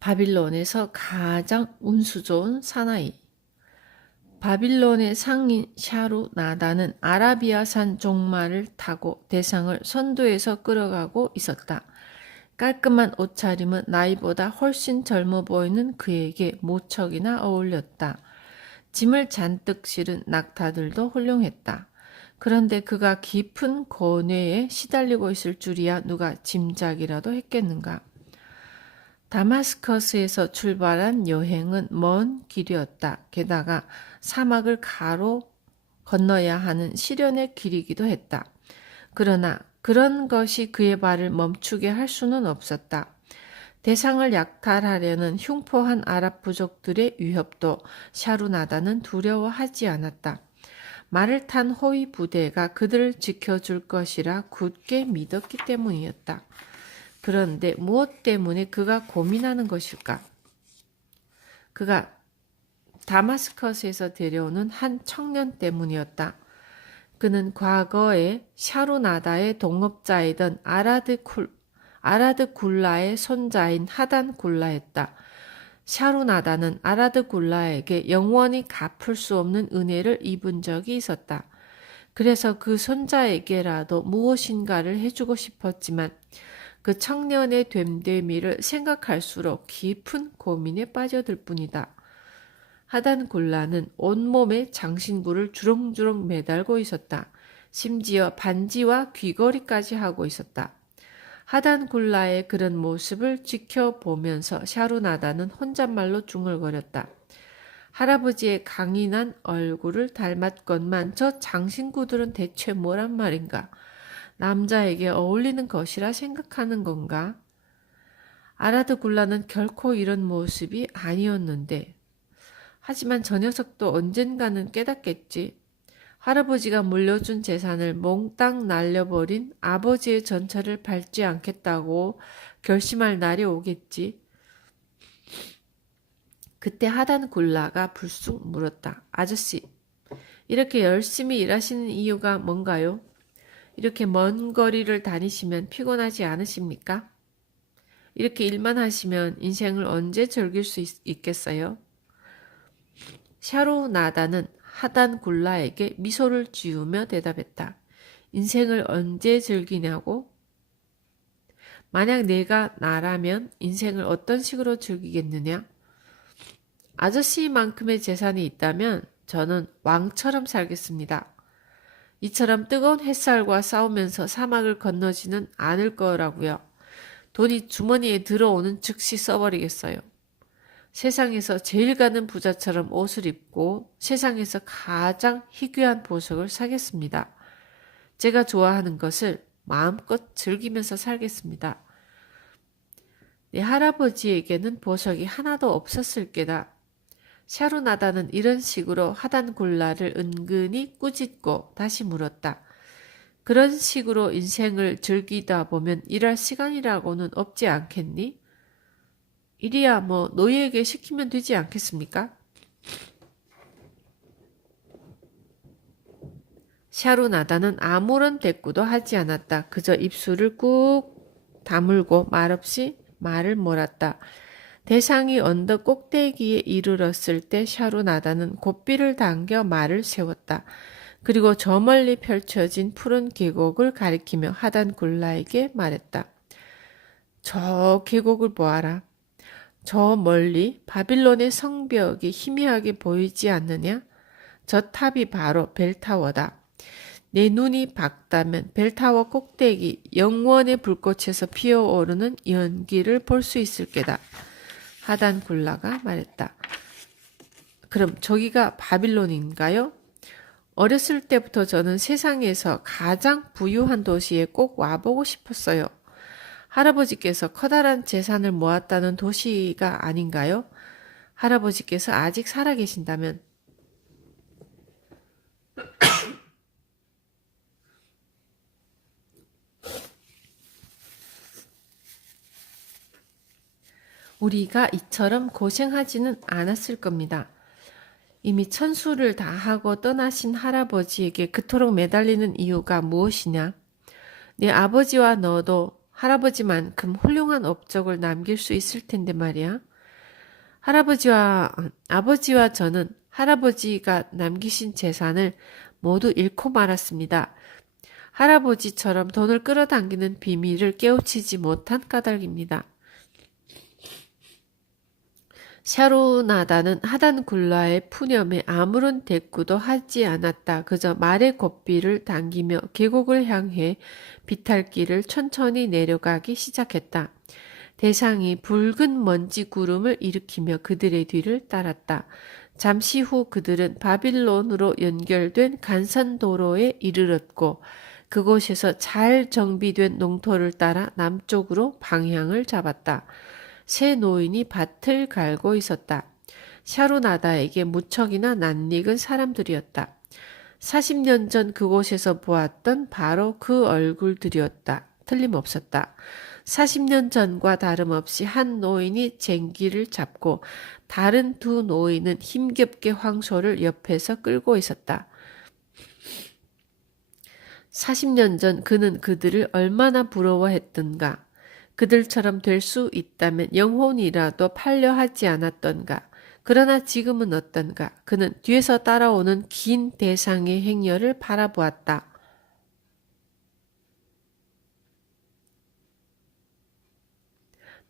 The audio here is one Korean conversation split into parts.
바빌론에서 가장 운수 좋은 사나이. 바빌론의 상인 샤루나다는 아라비아산 종말을 타고 대상을 선두에서 끌어가고 있었다. 깔끔한 옷차림은 나이보다 훨씬 젊어 보이는 그에게 무척이나 어울렸다. 짐을 잔뜩 실은 낙타들도 훌륭했다. 그런데 그가 깊은 고뇌에 시달리고 있을 줄이야 누가 짐작이라도 했겠는가. 다마스커스에서 출발한 여행은 먼 길이었다. 게다가 사막을 가로 건너야 하는 시련의 길이기도 했다. 그러나 그런 것이 그의 발을 멈추게 할 수는 없었다. 대상을 약탈하려는 흉포한 아랍 부족들의 위협도 샤루나다는 두려워하지 않았다. 말을 탄 호위 부대가 그들을 지켜줄 것이라 굳게 믿었기 때문이었다. 그런데 무엇 때문에 그가 고민하는 것일까? 그가 다마스커스에서 데려오는 한 청년 때문이었다. 그는 과거에 샤루나다의 동업자이던 아라드 굴라의 손자인 하단 굴라였다. 샤루나다는 아라드 굴라에게 영원히 갚을 수 없는 은혜를 입은 적이 있었다. 그래서 그 손자에게라도 무엇인가를 해주고 싶었지만 그 청년의 됨됨이를 생각할수록 깊은 고민에 빠져들 뿐이다. 하단 굴라는 온몸에 장신구를 주렁주렁 매달고 있었다. 심지어 반지와 귀걸이까지 하고 있었다. 하단 굴라의 그런 모습을 지켜보면서 샤루나다는 혼잣말로 중얼거렸다. 할아버지의 강인한 얼굴을 닮았건만 저 장신구들은 대체 뭐란 말인가? 남자에게 어울리는 것이라 생각하는 건가? 아라드 굴라는 결코 이런 모습이 아니었는데 하지만 저 녀석도 언젠가는 깨닫겠지. 할아버지가 물려준 재산을 몽땅 날려버린 아버지의 전차를 밟지 않겠다고 결심할 날이 오겠지. 그때 하단 굴라가 불쑥 물었다. 아저씨, 이렇게 열심히 일하시는 이유가 뭔가요? 이렇게 먼 거리를 다니시면 피곤하지 않으십니까? 이렇게 일만 하시면 인생을 언제 즐길 수 있겠어요? 샤루나다는 하단 굴라에게 미소를 지으며 대답했다. 인생을 언제 즐기냐고? 만약 내가 나라면 인생을 어떤 식으로 즐기겠느냐? 아저씨만큼의 재산이 있다면 저는 왕처럼 살겠습니다. 이처럼 뜨거운 햇살과 싸우면서 사막을 건너지는 않을 거라고요. 돈이 주머니에 들어오는 즉시 써버리겠어요. 세상에서 제일 가는 부자처럼 옷을 입고 세상에서 가장 희귀한 보석을 사겠습니다. 제가 좋아하는 것을 마음껏 즐기면서 살겠습니다. 내 할아버지에게는 보석이 하나도 없었을 게다. 샤루나다는 이런 식으로 하단 굴라를 은근히 꾸짖고 다시 물었다. 그런 식으로 인생을 즐기다 보면 일할 시간이라고는 없지 않겠니? 일이야 뭐 노예에게 시키면 되지 않겠습니까? 샤루나다는 아무런 대꾸도 하지 않았다. 그저 입술을 꾹 다물고 말없이 말을 몰았다. 대상이 언덕 꼭대기에 이르렀을 때 샤루나다는 고삐를 당겨 말을 세웠다. 그리고 저 멀리 펼쳐진 푸른 계곡을 가리키며 하단 굴라에게 말했다. 저 계곡을 보아라. 저 멀리 바빌론의 성벽이 희미하게 보이지 않느냐? 저 탑이 바로 벨타워다. 내 눈이 밝다면 벨타워 꼭대기 영원의 불꽃에서 피어오르는 연기를 볼 수 있을 게다. 하단 굴라가 말했다. 그럼 저기가 바빌론인가요? 어렸을 때부터 저는 세상에서 가장 부유한 도시에 꼭 와보고 싶었어요. 할아버지께서 커다란 재산을 모았다는 도시가 아닌가요? 할아버지께서 아직 살아계신다면 우리가 이처럼 고생하지는 않았을 겁니다. 이미 천수를 다하고 떠나신 할아버지에게 그토록 매달리는 이유가 무엇이냐? 내 아버지와 너도 할아버지만큼 훌륭한 업적을 남길 수 있을 텐데 말이야. 아버지와 저는 할아버지가 남기신 재산을 모두 잃고 말았습니다. 할아버지처럼 돈을 끌어당기는 비밀을 깨우치지 못한 까닭입니다. 샤루나다는 하단굴라의 푸념에 아무런 대꾸도 하지 않았다. 그저 말의 고삐를 당기며 계곡을 향해 비탈길을 천천히 내려가기 시작했다. 대상이 붉은 먼지 구름을 일으키며 그들의 뒤를 따랐다. 잠시 후 그들은 바빌론으로 연결된 간선도로에 이르렀고 그곳에서 잘 정비된 농토를 따라 남쪽으로 방향을 잡았다. 새 노인이 밭을 갈고 있었다. 샤루나다에게 무척이나 낯익은 사람들이었다. 40년 전 그곳에서 보았던 바로 그 얼굴들이었다. 틀림없었다. 40년 전과 다름없이 한 노인이 쟁기를 잡고 다른 두 노인은 힘겹게 황소를 옆에서 끌고 있었다. 40년 전 그는 그들을 얼마나 부러워했던가. 그들처럼 될 수 있다면 영혼이라도 팔려 하지 않았던가. 그러나 지금은 어떤가. 그는 뒤에서 따라오는 긴 대상의 행렬을 바라보았다.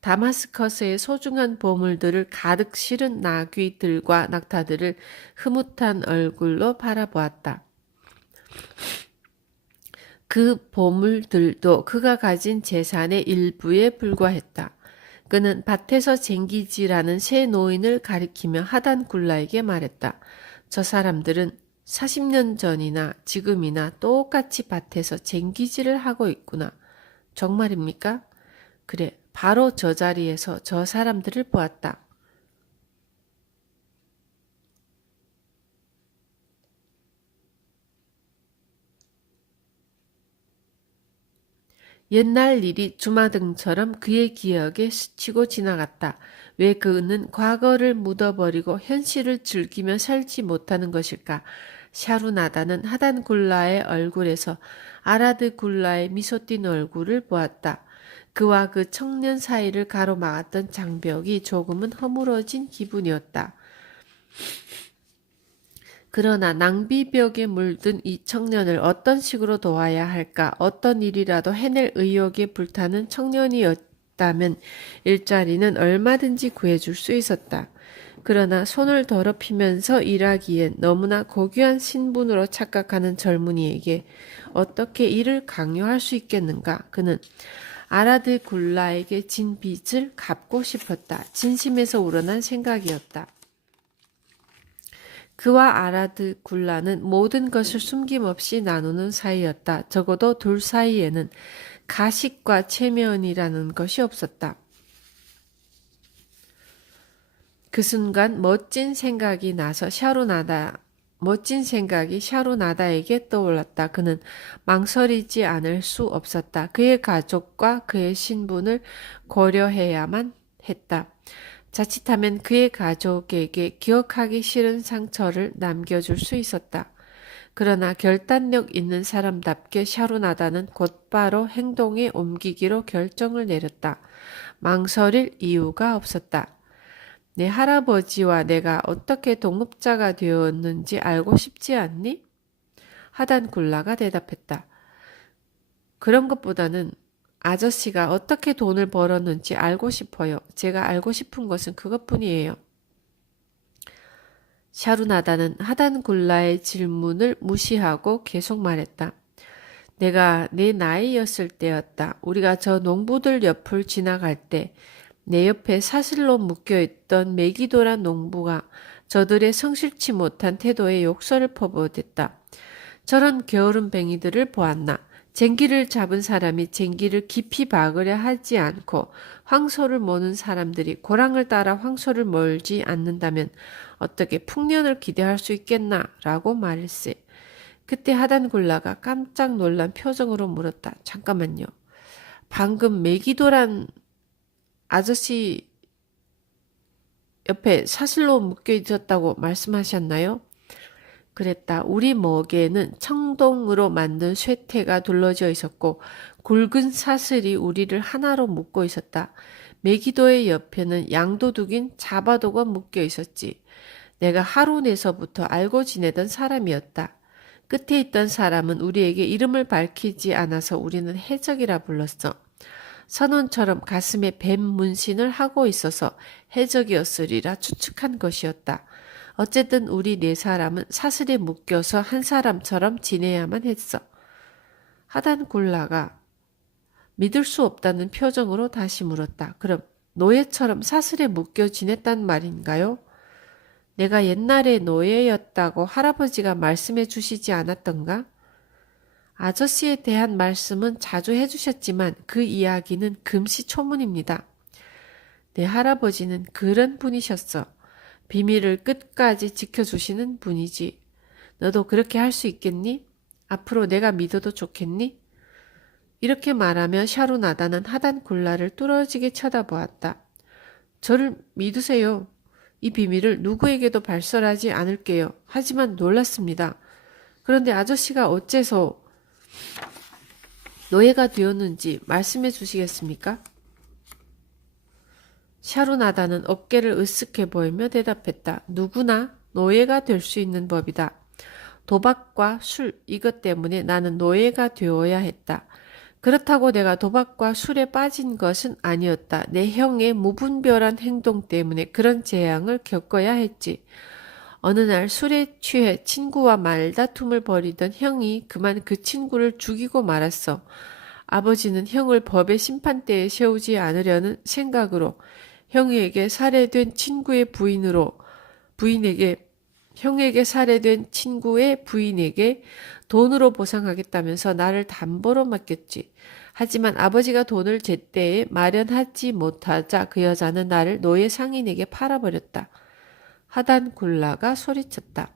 다마스커스의 소중한 보물들을 가득 실은 나귀들과 낙타들을 흐뭇한 얼굴로 바라보았다. 그 보물들도 그가 가진 재산의 일부에 불과했다. 그는 밭에서 쟁기지라는 새 노인을 가리키며 하단굴라에게 말했다. 저 사람들은 40년 전이나 지금이나 똑같이 밭에서 쟁기지를 하고 있구나. 정말입니까? 그래, 바로 저 자리에서 저 사람들을 보았다. 옛날 일이 주마등처럼 그의 기억에 스치고 지나갔다. 왜 그는 과거를 묻어버리고 현실을 즐기며 살지 못하는 것일까? 샤루나다는 하단굴라의 얼굴에서 아라드굴라의 미소 띤 얼굴을 보았다. 그와 그 청년 사이를 가로막았던 장벽이 조금은 허물어진 기분이었다. 그러나 낭비벽에 물든 이 청년을 어떤 식으로 도와야 할까? 어떤 일이라도 해낼 의욕에 불타는 청년이었다면 일자리는 얼마든지 구해줄 수 있었다. 그러나 손을 더럽히면서 일하기엔 너무나 고귀한 신분으로 착각하는 젊은이에게 어떻게 일을 강요할 수 있겠는가? 그는 아라드 굴라에게 진 빚을 갚고 싶었다. 진심에서 우러난 생각이었다. 그와 아라드 굴라는 모든 것을 숨김없이 나누는 사이였다. 적어도 둘 사이에는 가식과 체면이라는 것이 없었다. 그 순간 멋진 생각이 샤루나다에게 떠올랐다. 그는 망설이지 않을 수 없었다. 그의 가족과 그의 신분을 고려해야만 했다. 자칫하면 그의 가족에게 기억하기 싫은 상처를 남겨줄 수 있었다. 그러나 결단력 있는 사람답게 샤루나다는 곧바로 행동에 옮기기로 결정을 내렸다. 망설일 이유가 없었다. 내 할아버지와 내가 어떻게 동업자가 되었는지 알고 싶지 않니? 하단굴라가 대답했다. 그런 것보다는 아저씨가 어떻게 돈을 벌었는지 알고 싶어요. 제가 알고 싶은 것은 그것뿐이에요. 샤루나다는 하단굴라의 질문을 무시하고 계속 말했다. 내가 내 나이였을 때였다. 우리가 저 농부들 옆을 지나갈 때 내 옆에 사슬로 묶여있던 메기도란 농부가 저들의 성실치 못한 태도에 욕설을 퍼부었다. 저런 게으름뱅이들을 보았나. 쟁기를 잡은 사람이 쟁기를 깊이 박으려 하지 않고 황소를 모는 사람들이 고랑을 따라 황소를 몰지 않는다면 어떻게 풍년을 기대할 수 있겠나? 라고 말일세. 그때 하단굴라가 깜짝 놀란 표정으로 물었다. 잠깐만요. 방금 메기도란 아저씨 옆에 사슬로 묶여 있었다고 말씀하셨나요? 그랬다. 우리 목에는 청동으로 만든 쇠퇴가 둘러져 있었고 굵은 사슬이 우리를 하나로 묶고 있었다. 메기도의 옆에는 양도둑인 자바도가 묶여 있었지. 내가 하루내서부터 알고 지내던 사람이었다. 끝에 있던 사람은 우리에게 이름을 밝히지 않아서 우리는 해적이라 불렀어. 선원처럼 가슴에 뱀 문신을 하고 있어서 해적이었으리라 추측한 것이었다. 어쨌든 우리 네 사람은 사슬에 묶여서 한 사람처럼 지내야만 했어. 하단 굴라가 믿을 수 없다는 표정으로 다시 물었다. 그럼 노예처럼 사슬에 묶여 지냈단 말인가요? 내가 옛날에 노예였다고 할아버지가 말씀해 주시지 않았던가? 아저씨에 대한 말씀은 자주 해주셨지만 그 이야기는 금시초문입니다. 내 할아버지는 그런 분이셨어. 비밀을 끝까지 지켜주시는 분이지. 너도 그렇게 할 수 있겠니? 앞으로 내가 믿어도 좋겠니? 이렇게 말하며 샤루나다는 하단 굴라를 뚫어지게 쳐다보았다. 저를 믿으세요. 이 비밀을 누구에게도 발설하지 않을게요. 하지만 놀랐습니다. 그런데 아저씨가 어째서 노예가 되었는지 말씀해 주시겠습니까? 샤루나다는 어깨를 으쓱해 보이며 대답했다. 누구나 노예가 될 수 있는 법이다. 도박과 술, 이것 때문에 나는 노예가 되어야 했다. 그렇다고 내가 도박과 술에 빠진 것은 아니었다. 내 형의 무분별한 행동 때문에 그런 재앙을 겪어야 했지. 어느 날 술에 취해 친구와 말다툼을 벌이던 형이 그만 그 친구를 죽이고 말았어. 아버지는 형을 법의 심판대에 세우지 않으려는 생각으로 형에게 살해된 친구의 형에게 살해된 친구의 부인에게 돈으로 보상하겠다면서 나를 담보로 맡겼지. 하지만 아버지가 돈을 제때에 마련하지 못하자 그 여자는 나를 노예 상인에게 팔아버렸다. 하단 굴라가 소리쳤다.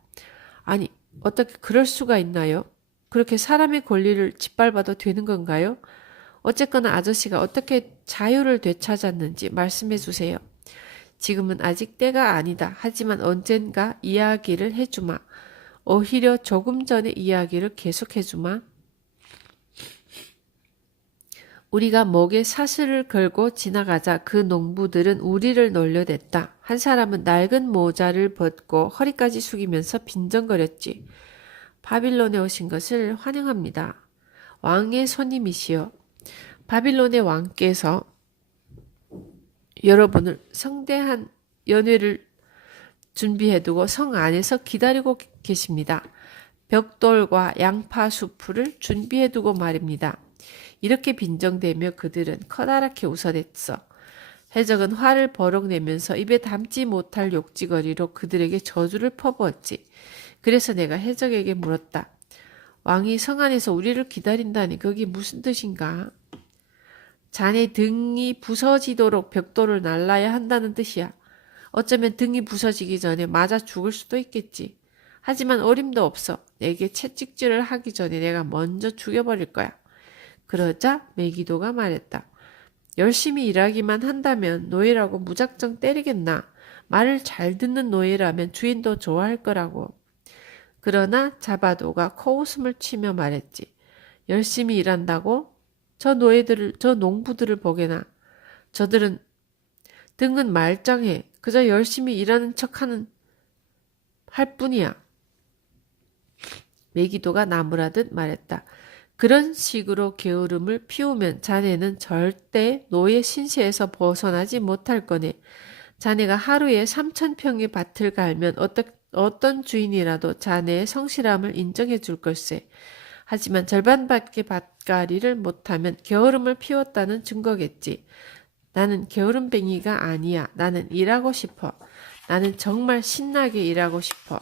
아니, 어떻게 그럴 수가 있나요? 그렇게 사람의 권리를 짓밟아도 되는 건가요? 어쨌거나 아저씨가 어떻게 자유를 되찾았는지 말씀해 주세요. 지금은 아직 때가 아니다. 하지만 언젠가 이야기를 해주마. 오히려 조금 전의 이야기를 계속해주마. 우리가 목에 사슬을 걸고 지나가자 그 농부들은 우리를 놀려댔다. 한 사람은 낡은 모자를 벗고 허리까지 숙이면서 빈정거렸지. 바빌론에 오신 것을 환영합니다. 왕의 손님이시여. 바빌론의 왕께서 여러분을 성대한 연회를 준비해두고 성 안에서 기다리고 계십니다. 벽돌과 양파 수프를 준비해두고 말입니다. 이렇게 빈정대며 그들은 커다랗게 웃어댔어. 해적은 화를 버럭 내면서 입에 담지 못할 욕지거리로 그들에게 저주를 퍼부었지. 그래서 내가 해적에게 물었다. 왕이 성 안에서 우리를 기다린다니 그게 무슨 뜻인가? 자네 등이 부서지도록 벽돌을 날라야 한다는 뜻이야. 어쩌면 등이 부서지기 전에 맞아 죽을 수도 있겠지. 하지만 어림도 없어. 내게 채찍질을 하기 전에 내가 먼저 죽여버릴 거야. 그러자 메기도가 말했다. 열심히 일하기만 한다면 노예라고 무작정 때리겠나. 말을 잘 듣는 노예라면 주인도 좋아할 거라고. 그러나 자바도가 코웃음을 치며 말했지. 열심히 일한다고? 저 농부들을 보게나. 저들은 등은 말짱해. 그저 열심히 일하는 척하는 할 뿐이야. 메기도가 나무라듯 말했다. 그런 식으로 게으름을 피우면 자네는 절대 노예 신세에서 벗어나지 못할 거네. 자네가 하루에 3,000평의 밭을 갈면 어떤 주인이라도 자네의 성실함을 인정해 줄 걸세. 하지만 절반밖에 밭갈이를 못하면 게으름을 피웠다는 증거겠지. 나는 게으름뱅이가 아니야. 나는 일하고 싶어. 나는 정말 신나게 일하고 싶어.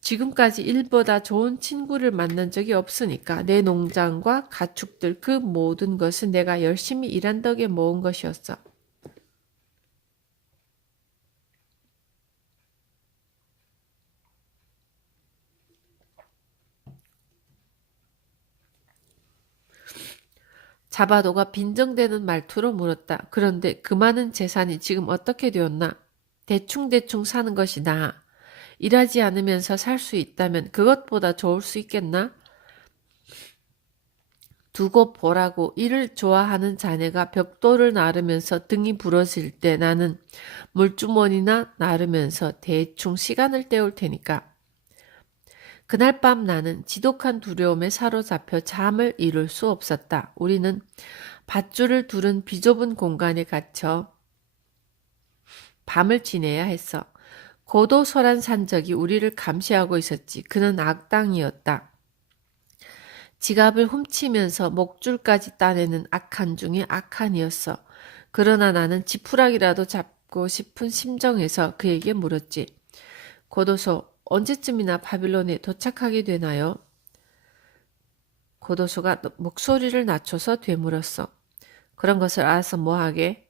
지금까지 일보다 좋은 친구를 만난 적이 없으니까 내 농장과 가축들 그 모든 것은 내가 열심히 일한 덕에 모은 것이었어. 자바도가 빈정대는 말투로 물었다. 그런데 그 많은 재산이 지금 어떻게 되었나? 대충대충 사는 것이 나아. 일하지 않으면서 살 수 있다면 그것보다 좋을 수 있겠나? 두고 보라고 일을 좋아하는 자네가 벽돌을 나르면서 등이 부러질 때 나는 물주머니나 나르면서 대충 시간을 때울 테니까. 그날 밤 나는 지독한 두려움에 사로잡혀 잠을 이룰 수 없었다. 우리는 밧줄을 두른 비좁은 공간에 갇혀 밤을 지내야 했어. 고도설한 산적이 우리를 감시하고 있었지. 그는 악당이었다. 지갑을 훔치면서 목줄까지 따내는 악한 중에 악한이었어. 그러나 나는 지푸라기라도 잡고 싶은 심정에서 그에게 물었지. 고도소, 언제쯤이나 바빌론에 도착하게 되나요? 고도소가 목소리를 낮춰서 되물었어. 그런 것을 알아서 뭐하게?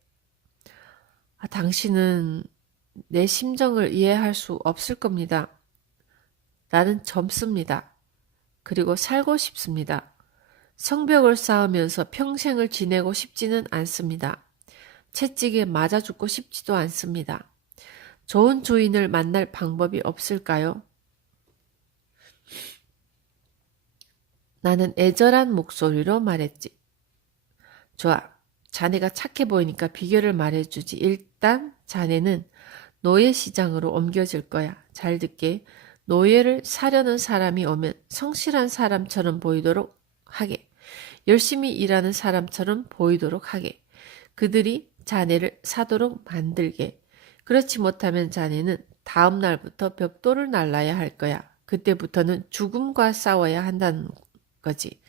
당신은 내 심정을 이해할 수 없을 겁니다. 나는 젊습니다. 그리고 살고 싶습니다. 성벽을 쌓으면서 평생을 지내고 싶지는 않습니다. 채찍에 맞아 죽고 싶지도 않습니다. 좋은 주인을 만날 방법이 없을까요? 나는 애절한 목소리로 말했지. 좋아. 자네가 착해 보이니까 비결을 말해주지. 일단 자네는 노예 시장으로 옮겨질 거야. 잘 듣게. 노예를 사려는 사람이 오면 성실한 사람처럼 보이도록 하게. 열심히 일하는 사람처럼 보이도록 하게. 그들이 자네를 사도록 만들게. 그렇지 못하면 자네는 다음 날부터 벽돌을 날라야 할 거야. 그때부터는 죽음과 싸워야 한다는 거지.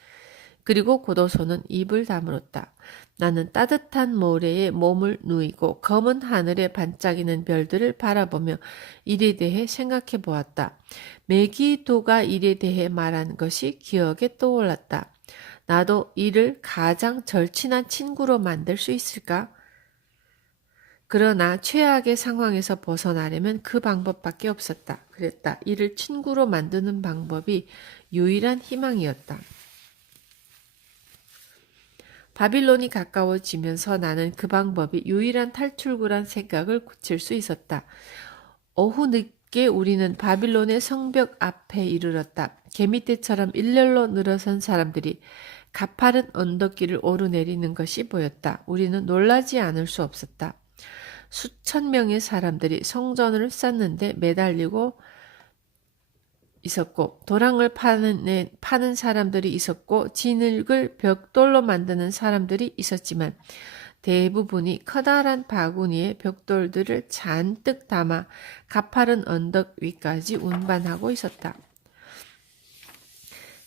그리고 고도소는 입을 다물었다. 나는 따뜻한 모래에 몸을 누이고 검은 하늘에 반짝이는 별들을 바라보며 일에 대해 생각해 보았다. 메기도가 일에 대해 말한 것이 기억에 떠올랐다. 나도 이를 가장 절친한 친구로 만들 수 있을까? 그러나 최악의 상황에서 벗어나려면 그 방법밖에 없었다. 그랬다. 이를 친구로 만드는 방법이 유일한 희망이었다. 바빌론이 가까워지면서 나는 그 방법이 유일한 탈출구란 생각을 굳힐 수 있었다. 오후 늦게 우리는 바빌론의 성벽 앞에 이르렀다. 개미떼처럼 일렬로 늘어선 사람들이 가파른 언덕길을 오르내리는 것이 보였다. 우리는 놀라지 않을 수 없었다. 수천 명의 사람들이 성전을 쌓는데 매달리고 있었고 도랑을 파는 사람들이 있었고 진흙을 벽돌로 만드는 사람들이 있었지만 대부분이 커다란 바구니에 벽돌들을 잔뜩 담아 가파른 언덕 위까지 운반하고 있었다.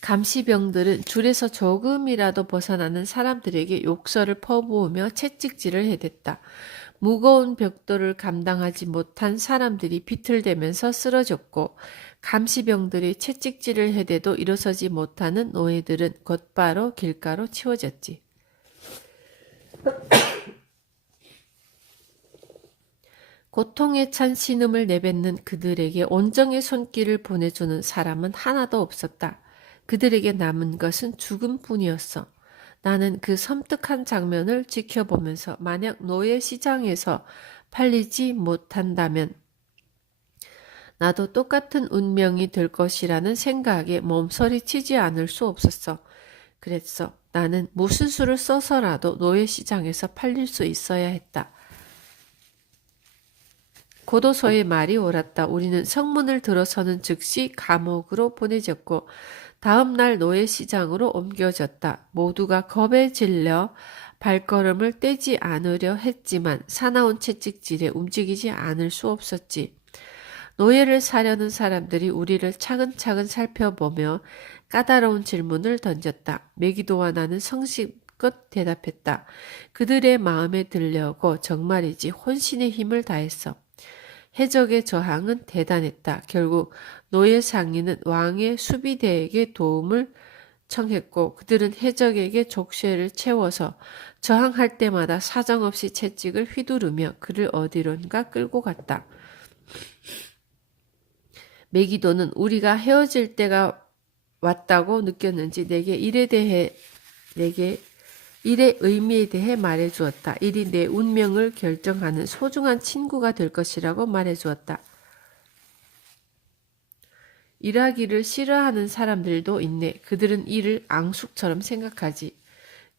감시병들은 줄에서 조금이라도 벗어나는 사람들에게 욕설을 퍼부으며 채찍질을 해댔다. 무거운 벽돌을 감당하지 못한 사람들이 비틀대면서 쓰러졌고 감시병들이 채찍질을 해대도 일어서지 못하는 노예들은 곧바로 길가로 치워졌지. 고통에 찬 신음을 내뱉는 그들에게 온정의 손길을 보내주는 사람은 하나도 없었다. 그들에게 남은 것은 죽음뿐이었어. 나는 그 섬뜩한 장면을 지켜보면서 만약 노예 시장에서 팔리지 못한다면 나도 똑같은 운명이 될 것이라는 생각에 몸서리치지 않을 수 없었어. 그랬어. 나는 무슨 수를 써서라도 노예 시장에서 팔릴 수 있어야 했다. 고도소의 말이 옳았다. 우리는 성문을 들어서는 즉시 감옥으로 보내졌고 다음 날 노예 시장으로 옮겨졌다. 모두가 겁에 질려 발걸음을 떼지 않으려 했지만 사나운 채찍질에 움직이지 않을 수 없었지. 노예를 사려는 사람들이 우리를 차근차근 살펴보며 까다로운 질문을 던졌다. 메기도와 나는 성실껏 대답했다. 그들의 마음에 들려고 정말이지 혼신의 힘을 다했어. 해적의 저항은 대단했다. 결국 노예 상인은 왕의 수비대에게 도움을 청했고 그들은 해적에게 족쇄를 채워서 저항할 때마다 사정없이 채찍을 휘두르며 그를 어디론가 끌고 갔다. 메기도는 우리가 헤어질 때가 왔다고 느꼈는지 내게 일의 의미에 대해 말해주었다. 일이 내 운명을 결정하는 소중한 친구가 될 것이라고 말해주었다. 일하기를 싫어하는 사람들도 있네. 그들은 일을 앙숙처럼 생각하지.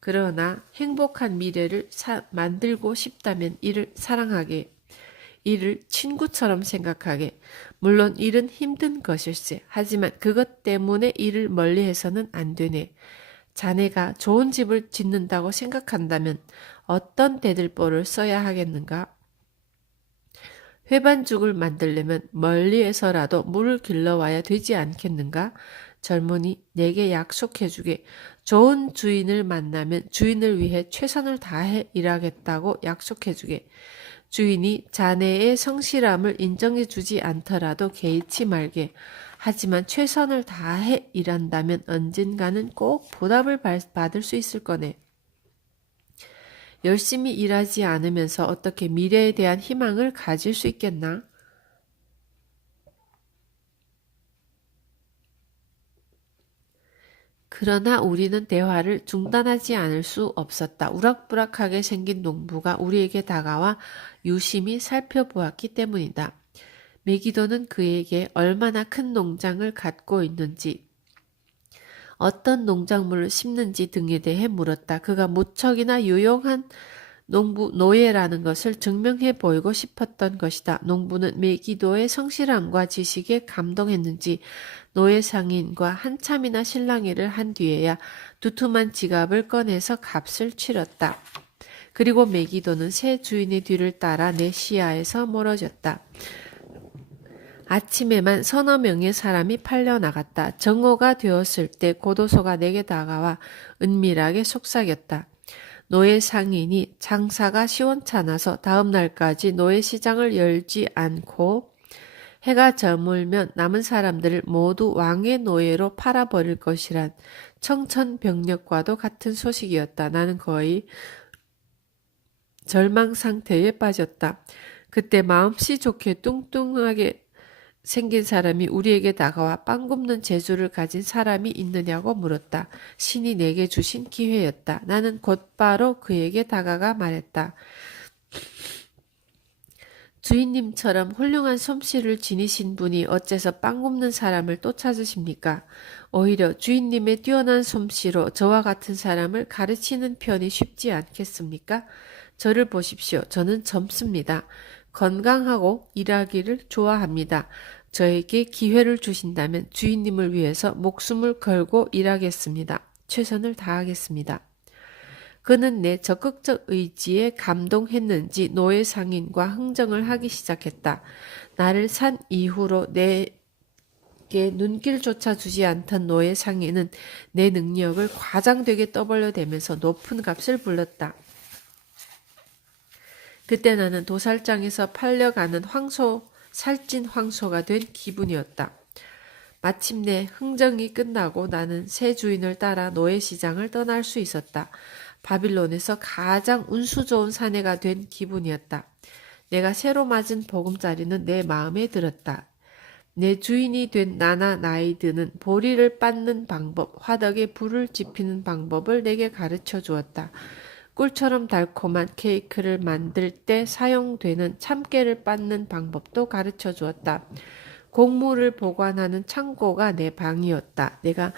그러나 행복한 미래를 만들고 싶다면 이를 사랑하게, 이를 친구처럼 생각하게. 물론 일은 힘든 것일세. 하지만 그것 때문에 일을 멀리해서는 안 되네. 자네가 좋은 집을 짓는다고 생각한다면 어떤 대들보를 써야 하겠는가? 회반죽을 만들려면 멀리에서라도 물을 길러와야 되지 않겠는가? 젊은이, 내게 약속해주게. 좋은 주인을 만나면 주인을 위해 최선을 다해 일하겠다고 약속해주게. 주인이 자네의 성실함을 인정해주지 않더라도 개의치 말게. 하지만 최선을 다해 일한다면 언젠가는 꼭 보답을 받을 수 있을 거네. 열심히 일하지 않으면서 어떻게 미래에 대한 희망을 가질 수 있겠나? 그러나 우리는 대화를 중단하지 않을 수 없었다. 우락부락하게 생긴 농부가 우리에게 다가와 유심히 살펴보았기 때문이다. 메기도는 그에게 얼마나 큰 농장을 갖고 있는지, 어떤 농작물을 심는지 등에 대해 물었다. 그가 무척이나 유용한 노예라는 것을 증명해 보이고 싶었던 것이다. 농부는 메기도의 성실함과 지식에 감동했는지 노예 상인과 한참이나 실랑이를 한 뒤에야 두툼한 지갑을 꺼내서 값을 치렀다. 그리고 메기도는 새 주인의 뒤를 따라 내 시야에서 멀어졌다. 아침에만 서너 명의 사람이 팔려나갔다. 정오가 되었을 때 고도소가 내게 다가와 은밀하게 속삭였다. 노예 상인이 장사가 시원찮아서 다음 날까지 노예 시장을 열지 않고 해가 저물면 남은 사람들을 모두 왕의 노예로 팔아버릴 것이란 청천벽력과도 같은 소식이었다. 나는 거의 절망 상태에 빠졌다. 그때 마음씨 좋게 뚱뚱하게 생긴 사람이 우리에게 다가와 빵 굽는 재주를 가진 사람이 있느냐고 물었다. 신이 내게 주신 기회였다. 나는 곧바로 그에게 다가가 말했다. 주인님처럼 훌륭한 솜씨를 지니신 분이 어째서 빵 굽는 사람을 또 찾으십니까? 오히려 주인님의 뛰어난 솜씨로 저와 같은 사람을 가르치는 편이 쉽지 않겠습니까? 저를 보십시오. 저는 젊습니다. 건강하고 일하기를 좋아합니다. 저에게 기회를 주신다면 주인님을 위해서 목숨을 걸고 일하겠습니다. 최선을 다하겠습니다. 그는 내 적극적 의지에 감동했는지 노예 상인과 흥정을 하기 시작했다. 나를 산 이후로 내게 눈길조차 주지 않던 노예 상인은 내 능력을 과장되게 떠벌려대면서 높은 값을 불렀다. 그때 나는 도살장에서 팔려가는 살찐 황소가 된 기분이었다. 마침내 흥정이 끝나고 나는 새 주인을 따라 노예시장을 떠날 수 있었다. 바빌론에서 가장 운수 좋은 사내가 된 기분이었다. 내가 새로 맞은 보금자리는 내 마음에 들었다. 내 주인이 된 나나 나이드는 보리를 빻는 방법, 화덕에 불을 지피는 방법을 내게 가르쳐 주었다. 꿀처럼 달콤한 케이크를 만들 때 사용되는 참깨를 빻는 방법도 가르쳐 주었다. 곡물을 보관하는 창고가 내 방이었다. 내가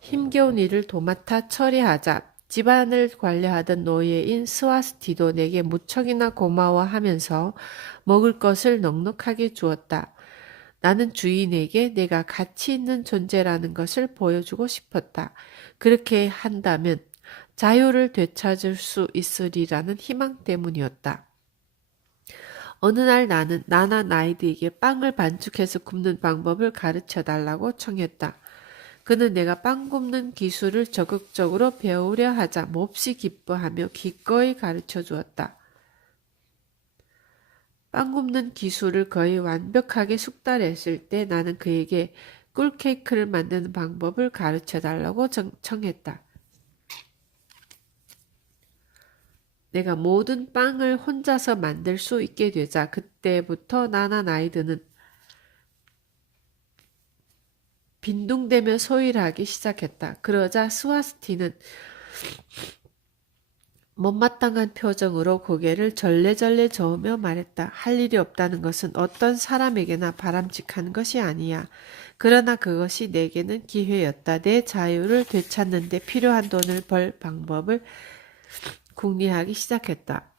힘겨운 일을 도맡아 처리하자 집안을 관리하던 노예인 스와스티도 내게 무척이나 고마워하면서 먹을 것을 넉넉하게 주었다. 나는 주인에게 내가 가치 있는 존재라는 것을 보여주고 싶었다. 그렇게 한다면 자유를 되찾을 수 있으리라는 희망 때문이었다. 어느 날 나는 나나 나이드에게 빵을 반죽해서 굽는 방법을 가르쳐 달라고 청했다. 그는 내가 빵 굽는 기술을 적극적으로 배우려 하자 몹시 기뻐하며 기꺼이 가르쳐 주었다. 빵 굽는 기술을 거의 완벽하게 숙달했을 때 나는 그에게 꿀케이크를 만드는 방법을 가르쳐 달라고 청했다. 내가 모든 빵을 혼자서 만들 수 있게 되자 그때부터 나나 나이드는 빈둥대며 소일하기 시작했다. 그러자 스와스티는 못마땅한 표정으로 고개를 절레절레 저으며 말했다. 할 일이 없다는 것은 어떤 사람에게나 바람직한 것이 아니야. 그러나 그것이 내게는 기회였다. 내 자유를 되찾는 데 필요한 돈을 벌 방법을 궁리하기 시작했다.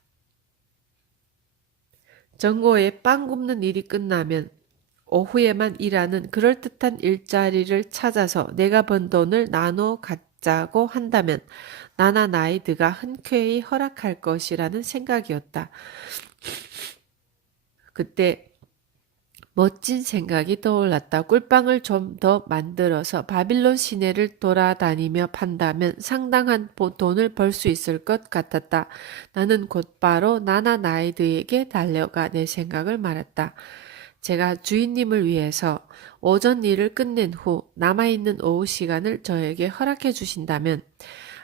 정오에 빵 굽는 일이 끝나면 오후에만 일하는 그럴듯한 일자리를 찾아서 내가 번 돈을 나눠 갖자고 한다면 나나 나이드가 흔쾌히 허락할 것이라는 생각이었다. 그때 멋진 생각이 떠올랐다. 꿀빵을 좀 더 만들어서 바빌론 시내를 돌아다니며 판다면 상당한 돈을 벌 수 있을 것 같았다. 나는 곧바로 나나 나이드에게 달려가 내 생각을 말했다. 제가 주인님을 위해서 오전 일을 끝낸 후 남아있는 오후 시간을 저에게 허락해 주신다면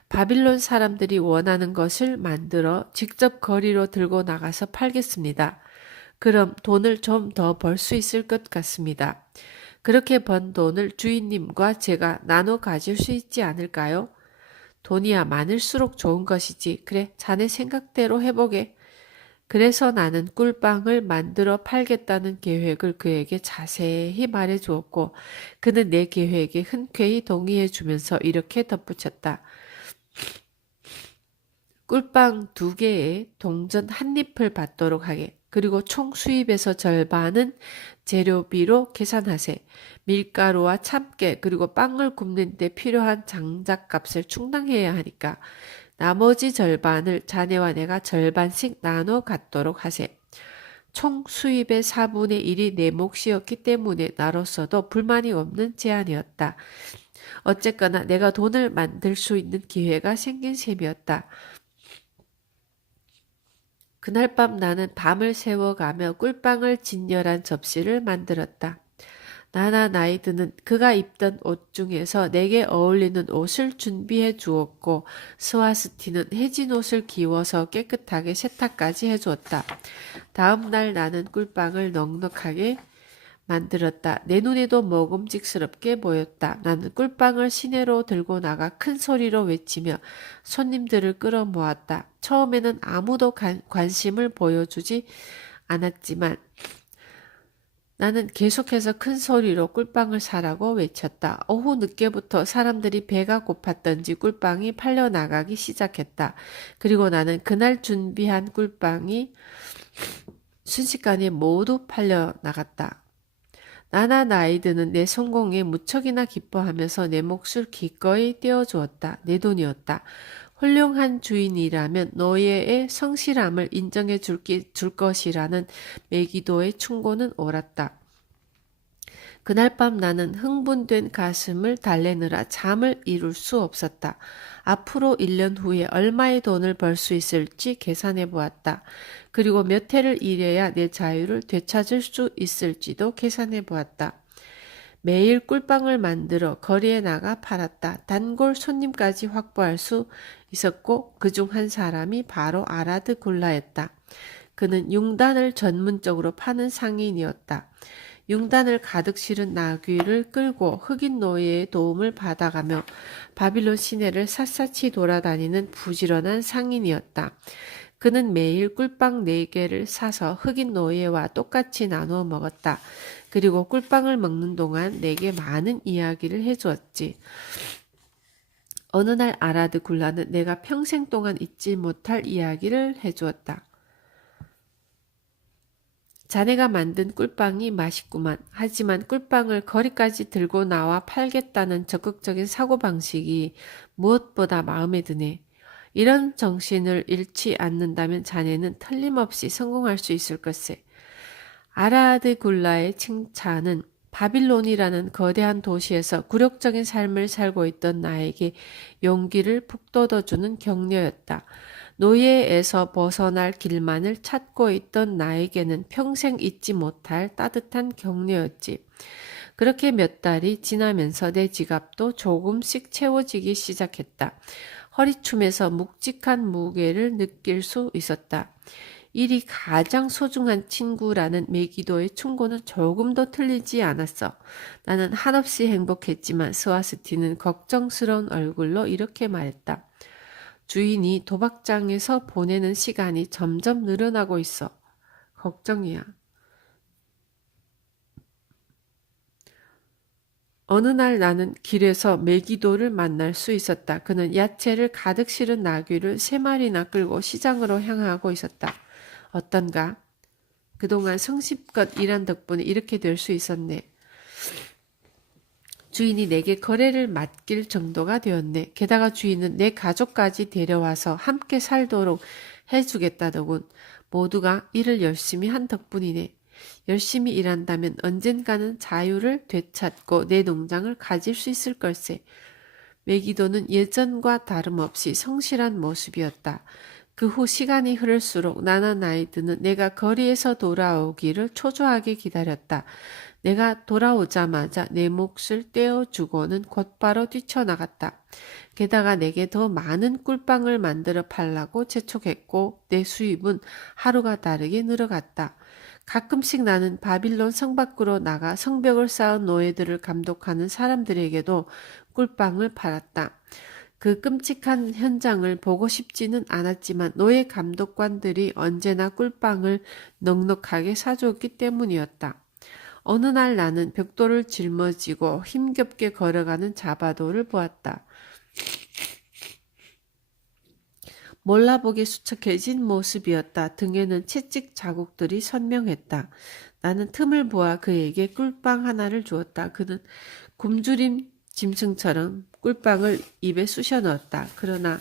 바빌론 사람들이 원하는 것을 만들어 직접 거리로 들고 나가서 팔겠습니다. 그럼 돈을 좀 더 벌 수 있을 것 같습니다. 그렇게 번 돈을 주인님과 제가 나눠 가질 수 있지 않을까요? 돈이야 많을수록 좋은 것이지. 그래, 자네 생각대로 해보게. 그래서 나는 꿀빵을 만들어 팔겠다는 계획을 그에게 자세히 말해 주었고, 그는 내 계획에 흔쾌히 동의해 주면서 이렇게 덧붙였다. 꿀빵 2개에 동전 1입을 받도록 하게. 그리고 총 수입에서 절반은 재료비로 계산하세. 밀가루와 참깨 그리고 빵을 굽는 데 필요한 장작값을 충당해야 하니까 나머지 절반을 자네와 내가 절반씩 나눠 갖도록 하세. 총 수입의 4분의 1이 내 몫이었기 때문에 나로서도 불만이 없는 제안이었다. 어쨌거나 내가 돈을 만들 수 있는 기회가 생긴 셈이었다. 그날 밤 나는 밤을 새워가며 꿀빵을 진열한 접시를 만들었다. 나나 나이드는 그가 입던 옷 중에서 내게 어울리는 옷을 준비해 주었고 스와스티는 해진 옷을 기워서 깨끗하게 세탁까지 해주었다. 다음 날 나는 꿀빵을 넉넉하게 만들었다. 내 눈에도 먹음직스럽게 보였다. 나는 꿀빵을 시내로 들고 나가 큰 소리로 외치며 손님들을 끌어모았다. 처음에는 아무도 관심을 보여주지 않았지만 나는 계속해서 큰 소리로 꿀빵을 사라고 외쳤다. 오후 늦게부터 사람들이 배가 고팠던지 꿀빵이 팔려나가기 시작했다. 그리고 나는 그날 준비한 꿀빵이 순식간에 모두 팔려나갔다. 나나 나이드는 내 성공에 무척이나 기뻐하면서 내 몫을 기꺼이 떼어주었다. 내 돈이었다. 훌륭한 주인이라면 노예의 성실함을 인정해 줄 것이라는 메기도의 충고는 옳았다. 그날 밤 나는 흥분된 가슴을 달래느라 잠을 이룰 수 없었다. 앞으로 1년 후에 얼마의 돈을 벌 수 있을지 계산해 보았다. 그리고 몇 해를 일해야 내 자유를 되찾을 수 있을지도 계산해 보았다. 매일 꿀빵을 만들어 거리에 나가 팔았다. 단골 손님까지 확보할 수 있었고 그중 한 사람이 바로 아라드 굴라였다. 그는 융단을 전문적으로 파는 상인이었다. 융단을 가득 실은 나귀를 끌고 흑인 노예의 도움을 받아가며 바빌론 시내를 샅샅이 돌아다니는 부지런한 상인이었다. 그는 매일 꿀빵 4개를 사서 흑인 노예와 똑같이 나누어 먹었다. 그리고 꿀빵을 먹는 동안 내게 많은 이야기를 해주었지. 어느 날 아라드 굴라는 내가 평생 동안 잊지 못할 이야기를 해주었다. 자네가 만든 꿀빵이 맛있구만. 하지만 꿀빵을 거리까지 들고 나와 팔겠다는 적극적인 사고방식이 무엇보다 마음에 드네. 이런 정신을 잃지 않는다면 자네는 틀림없이 성공할 수 있을 것세. 아라드 굴라의 칭찬은 바빌론이라는 거대한 도시에서 굴욕적인 삶을 살고 있던 나에게 용기를 북돋워주는 격려였다. 노예에서 벗어날 길만을 찾고 있던 나에게는 평생 잊지 못할 따뜻한 격려였지. 그렇게 몇 달이 지나면서 내 지갑도 조금씩 채워지기 시작했다. 허리춤에서 묵직한 무게를 느낄 수 있었다. 일이 가장 소중한 친구라는 메기도의 충고는 조금도 틀리지 않았어. 나는 한없이 행복했지만 스와스티는 걱정스러운 얼굴로 이렇게 말했다. 주인이 도박장에서 보내는 시간이 점점 늘어나고 있어. 걱정이야. 어느 날 나는 길에서 메기도를 만날 수 있었다. 그는 야채를 가득 실은 나귀를 3마리나 끌고 시장으로 향하고 있었다. 어떤가? 그동안 성심껏 일한 덕분에 이렇게 될 수 있었네. 주인이 내게 거래를 맡길 정도가 되었네. 게다가 주인은 내 가족까지 데려와서 함께 살도록 해주겠다더군. 모두가 일을 열심히 한 덕분이네. 열심히 일한다면 언젠가는 자유를 되찾고 내 농장을 가질 수 있을 걸세. 메기도는 예전과 다름없이 성실한 모습이었다. 그 후 시간이 흐를수록 나나 나이드는 내가 거리에서 돌아오기를 초조하게 기다렸다. 내가 돌아오자마자 내 몫을 떼어주고는 곧바로 뛰쳐나갔다. 게다가 내게 더 많은 꿀빵을 만들어 팔라고 재촉했고 내 수입은 하루가 다르게 늘어갔다. 가끔씩 나는 바빌론 성 밖으로 나가 성벽을 쌓은 노예들을 감독하는 사람들에게도 꿀빵을 팔았다. 그 끔찍한 현장을 보고 싶지는 않았지만 노예 감독관들이 언제나 꿀빵을 넉넉하게 사줬기 때문이었다. 어느 날 나는 벽돌을 짊어지고 힘겹게 걸어가는 자바도를 보았다. 몰라보게 수척해진 모습이었다. 등에는 채찍 자국들이 선명했다. 나는 틈을 보아 그에게 꿀빵 하나를 주었다. 그는 굶주린 짐승처럼 꿀빵을 입에 쑤셔 넣었다. 그러나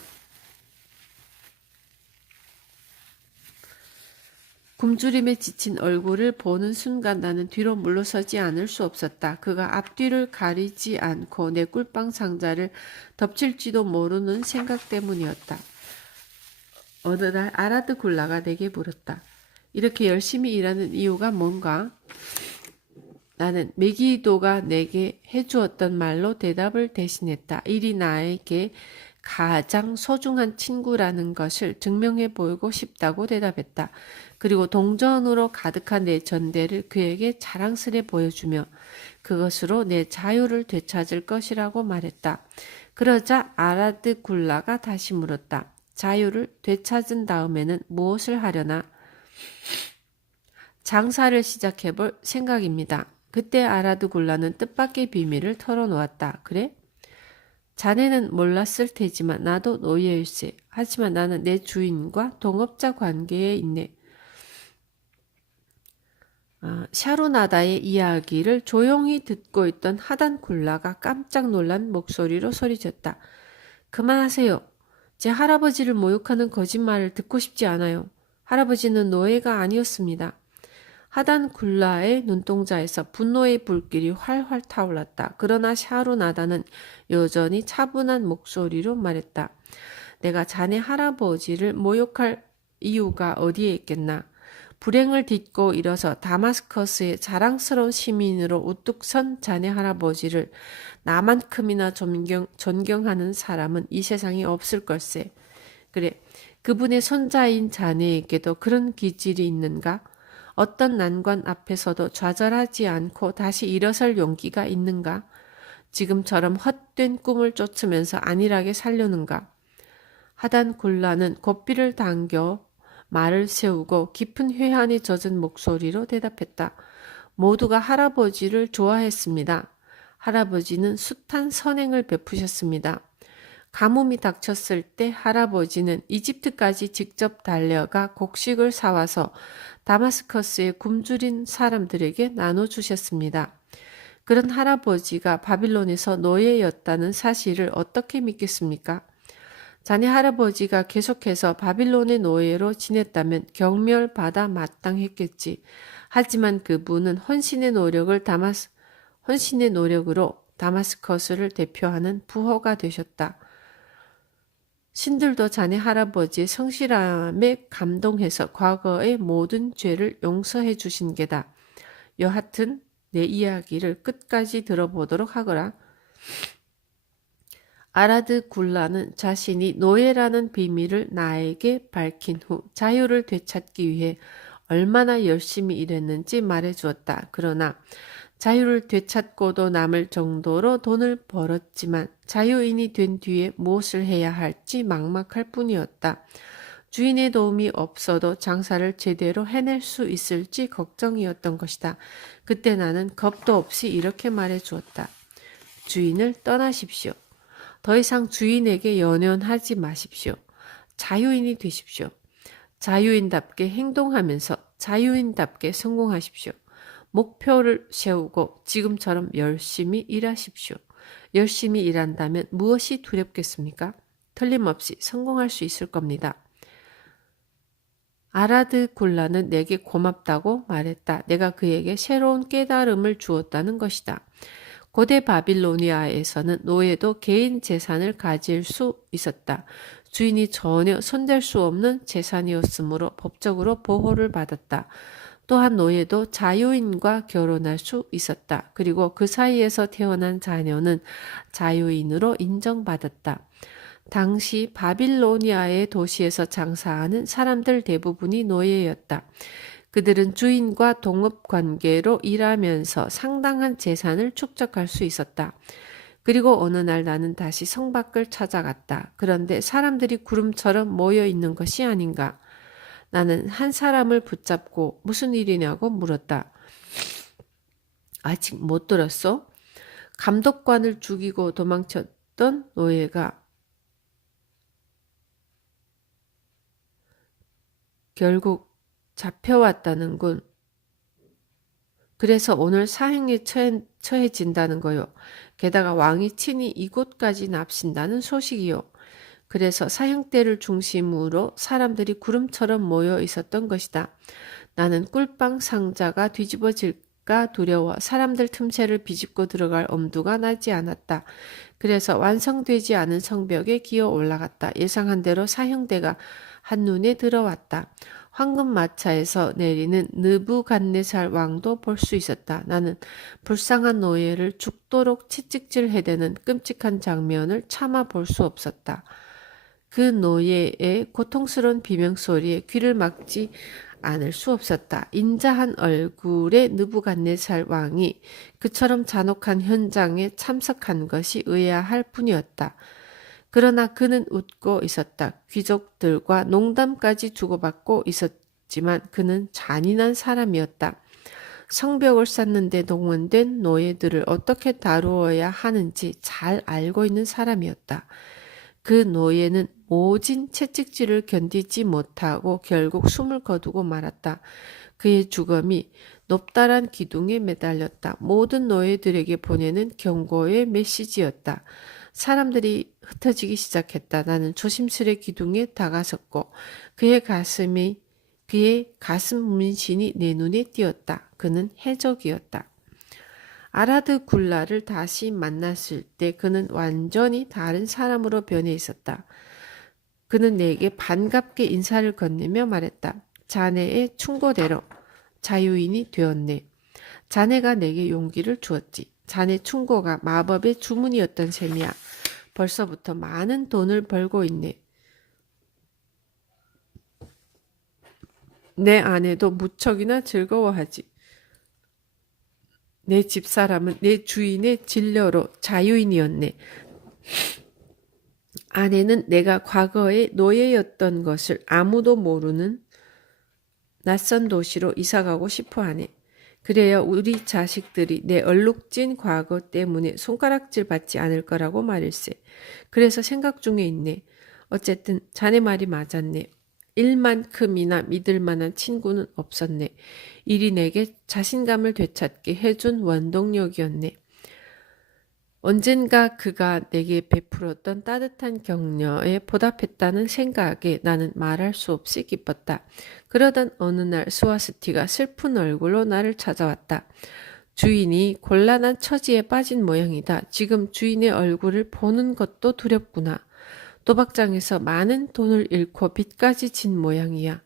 굶주림에 지친 얼굴을 보는 순간 나는 뒤로 물러서지 않을 수 없었다. 그가 앞뒤를 가리지 않고 내 꿀빵 상자를 덮칠지도 모르는 생각 때문이었다. 어느 날 아라드 굴라가 내게 물었다. 이렇게 열심히 일하는 이유가 뭔가? 나는 메기도가 내게 해주었던 말로 대답을 대신했다. 일이 나에게 가장 소중한 친구라는 것을 증명해 보이고 싶다고 대답했다. 그리고 동전으로 가득한 내 전대를 그에게 자랑스레 보여주며 그것으로 내 자유를 되찾을 것이라고 말했다. 그러자 아라드 굴라가 다시 물었다. 자유를 되찾은 다음에는 무엇을 하려나? 장사를 시작해 볼 생각입니다. 그때 아라드 굴라는 뜻밖의 비밀을 털어놓았다. 그래? 자네는 몰랐을 테지만 나도 노예일세. 하지만 나는 내 주인과 동업자 관계에 있네. 샤루나다의 이야기를 조용히 듣고 있던 하단 굴라가 깜짝 놀란 목소리로 소리쳤다. 그만하세요. 제 할아버지를 모욕하는 거짓말을 듣고 싶지 않아요. 할아버지는 노예가 아니었습니다. 하단 굴라의 눈동자에서 분노의 불길이 활활 타올랐다. 그러나 샤루나다는 여전히 차분한 목소리로 말했다. 내가 자네 할아버지를 모욕할 이유가 어디에 있겠나. 불행을 딛고 일어서 다마스커스의 자랑스러운 시민으로 우뚝 선 자네 할아버지를 나만큼이나 존경하는 사람은 이 세상에 없을 걸세. 그래, 그분의 손자인 자네에게도 그런 기질이 있는가? 어떤 난관 앞에서도 좌절하지 않고 다시 일어설 용기가 있는가? 지금처럼 헛된 꿈을 쫓으면서 안일하게 살려는가? 하단 굴라는 고삐를 당겨 말을 세우고 깊은 회한이 젖은 목소리로 대답했다. 모두가 할아버지를 좋아했습니다. 할아버지는 숱한 선행을 베푸셨습니다. 가뭄이 닥쳤을 때 할아버지는 이집트까지 직접 달려가 곡식을 사와서 다마스커스의 굶주린 사람들에게 나눠주셨습니다. 그런 할아버지가 바빌론에서 노예였다는 사실을 어떻게 믿겠습니까? 자네 할아버지가 계속해서 바빌론의 노예로 지냈다면 경멸받아 마땅했겠지. 하지만 그분은 헌신의 노력으로 다마스커스를 대표하는 부호가 되셨다. 신들도 자네 할아버지의 성실함에 감동해서 과거의 모든 죄를 용서해 주신 게다. 여하튼 내 이야기를 끝까지 들어보도록 하거라. 아라드 굴라는 자신이 노예라는 비밀을 나에게 밝힌 후 자유를 되찾기 위해 얼마나 열심히 일했는지 말해주었다. 그러나 자유를 되찾고도 남을 정도로 돈을 벌었지만 자유인이 된 뒤에 무엇을 해야 할지 막막할 뿐이었다. 주인의 도움이 없어도 장사를 제대로 해낼 수 있을지 걱정이었던 것이다. 그때 나는 겁도 없이 이렇게 말해 주었다. 주인을 떠나십시오. 더 이상 주인에게 연연하지 마십시오. 자유인이 되십시오. 자유인답게 행동하면서 자유인답게 성공하십시오. 목표를 세우고 지금처럼 열심히 일하십시오. 열심히 일한다면 무엇이 두렵겠습니까? 틀림없이 성공할 수 있을 겁니다. 아라드굴라는 내게 고맙다고 말했다. 내가 그에게 새로운 깨달음을 주었다는 것이다. 고대 바빌로니아에서는 노예도 개인 재산을 가질 수 있었다. 주인이 전혀 손댈 수 없는 재산이었으므로 법적으로 보호를 받았다. 또한 노예도 자유인과 결혼할 수 있었다. 그리고 그 사이에서 태어난 자녀는 자유인으로 인정받았다. 당시 바빌로니아의 도시에서 장사하는 사람들 대부분이 노예였다. 그들은 주인과 동업관계로 일하면서 상당한 재산을 축적할 수 있었다. 그리고 어느 날 나는 다시 성 밖을 찾아갔다. 그런데 사람들이 구름처럼 모여 있는 것이 아닌가. 나는 한 사람을 붙잡고 무슨 일이냐고 물었다. 아직 못 들었어? 감독관을 죽이고 도망쳤던 노예가 결국 잡혀왔다는군. 그래서 오늘 사형에 처해진다는 거요. 게다가 왕이 친히 이곳까지 납신다는 소식이요. 그래서 사형대를 중심으로 사람들이 구름처럼 모여 있었던 것이다. 나는 꿀빵 상자가 뒤집어질까 두려워 사람들 틈새를 비집고 들어갈 엄두가 나지 않았다. 그래서 완성되지 않은 성벽에 기어 올라갔다. 예상한 대로 사형대가 한눈에 들어왔다. 황금마차에서 내리는 느부갓네살 왕도 볼 수 있었다. 나는 불쌍한 노예를 죽도록 채찍질 해대는 끔찍한 장면을 참아 볼 수 없었다. 그 노예의 고통스러운 비명소리에 귀를 막지 않을 수 없었다. 인자한 얼굴의 느부갓네살 왕이 그처럼 잔혹한 현장에 참석한 것이 의아할 뿐이었다. 그러나 그는 웃고 있었다. 귀족들과 농담까지 주고받고 있었지만 그는 잔인한 사람이었다. 성벽을 쌓는데 동원된 노예들을 어떻게 다루어야 하는지 잘 알고 있는 사람이었다. 그 노예는 모진 채찍질을 견디지 못하고 결국 숨을 거두고 말았다. 그의 죽음이 높다란 기둥에 매달렸다. 모든 노예들에게 보내는 경고의 메시지였다. 사람들이 흩어지기 시작했다. 나는 조심스레 기둥에 다가섰고 그의 가슴 문신이 내 눈에 띄었다. 그는 해적이었다. 아라드굴라를 다시 만났을 때 그는 완전히 다른 사람으로 변해 있었다. 그는 내게 반갑게 인사를 건네며 말했다. 자네의 충고대로 자유인이 되었네. 자네가 내게 용기를 주었지. 자네 충고가 마법의 주문이었던 셈이야. 벌써부터 많은 돈을 벌고 있네. 내 아내도 무척이나 즐거워하지. 내 집사람은 내 주인의 진료로 자유인이었네. 아내는 내가 과거에 노예였던 것을 아무도 모르는 낯선 도시로 이사가고 싶어하네. 그래야 우리 자식들이 내 얼룩진 과거 때문에 손가락질 받지 않을 거라고 말일세. 그래서 생각 중에 있네. 어쨌든 자네 말이 맞았네. 일만큼이나 믿을 만한 친구는 없었네. 일이 내게 자신감을 되찾게 해준 원동력이었네. 언젠가 그가 내게 베풀었던 따뜻한 격려에 보답했다는 생각에 나는 말할 수 없이 기뻤다. 그러던 어느 날 스와스티가 슬픈 얼굴로 나를 찾아왔다. 주인이 곤란한 처지에 빠진 모양이다. 지금 주인의 얼굴을 보는 것도 두렵구나. 도박장에서 많은 돈을 잃고 빚까지 진 모양이야.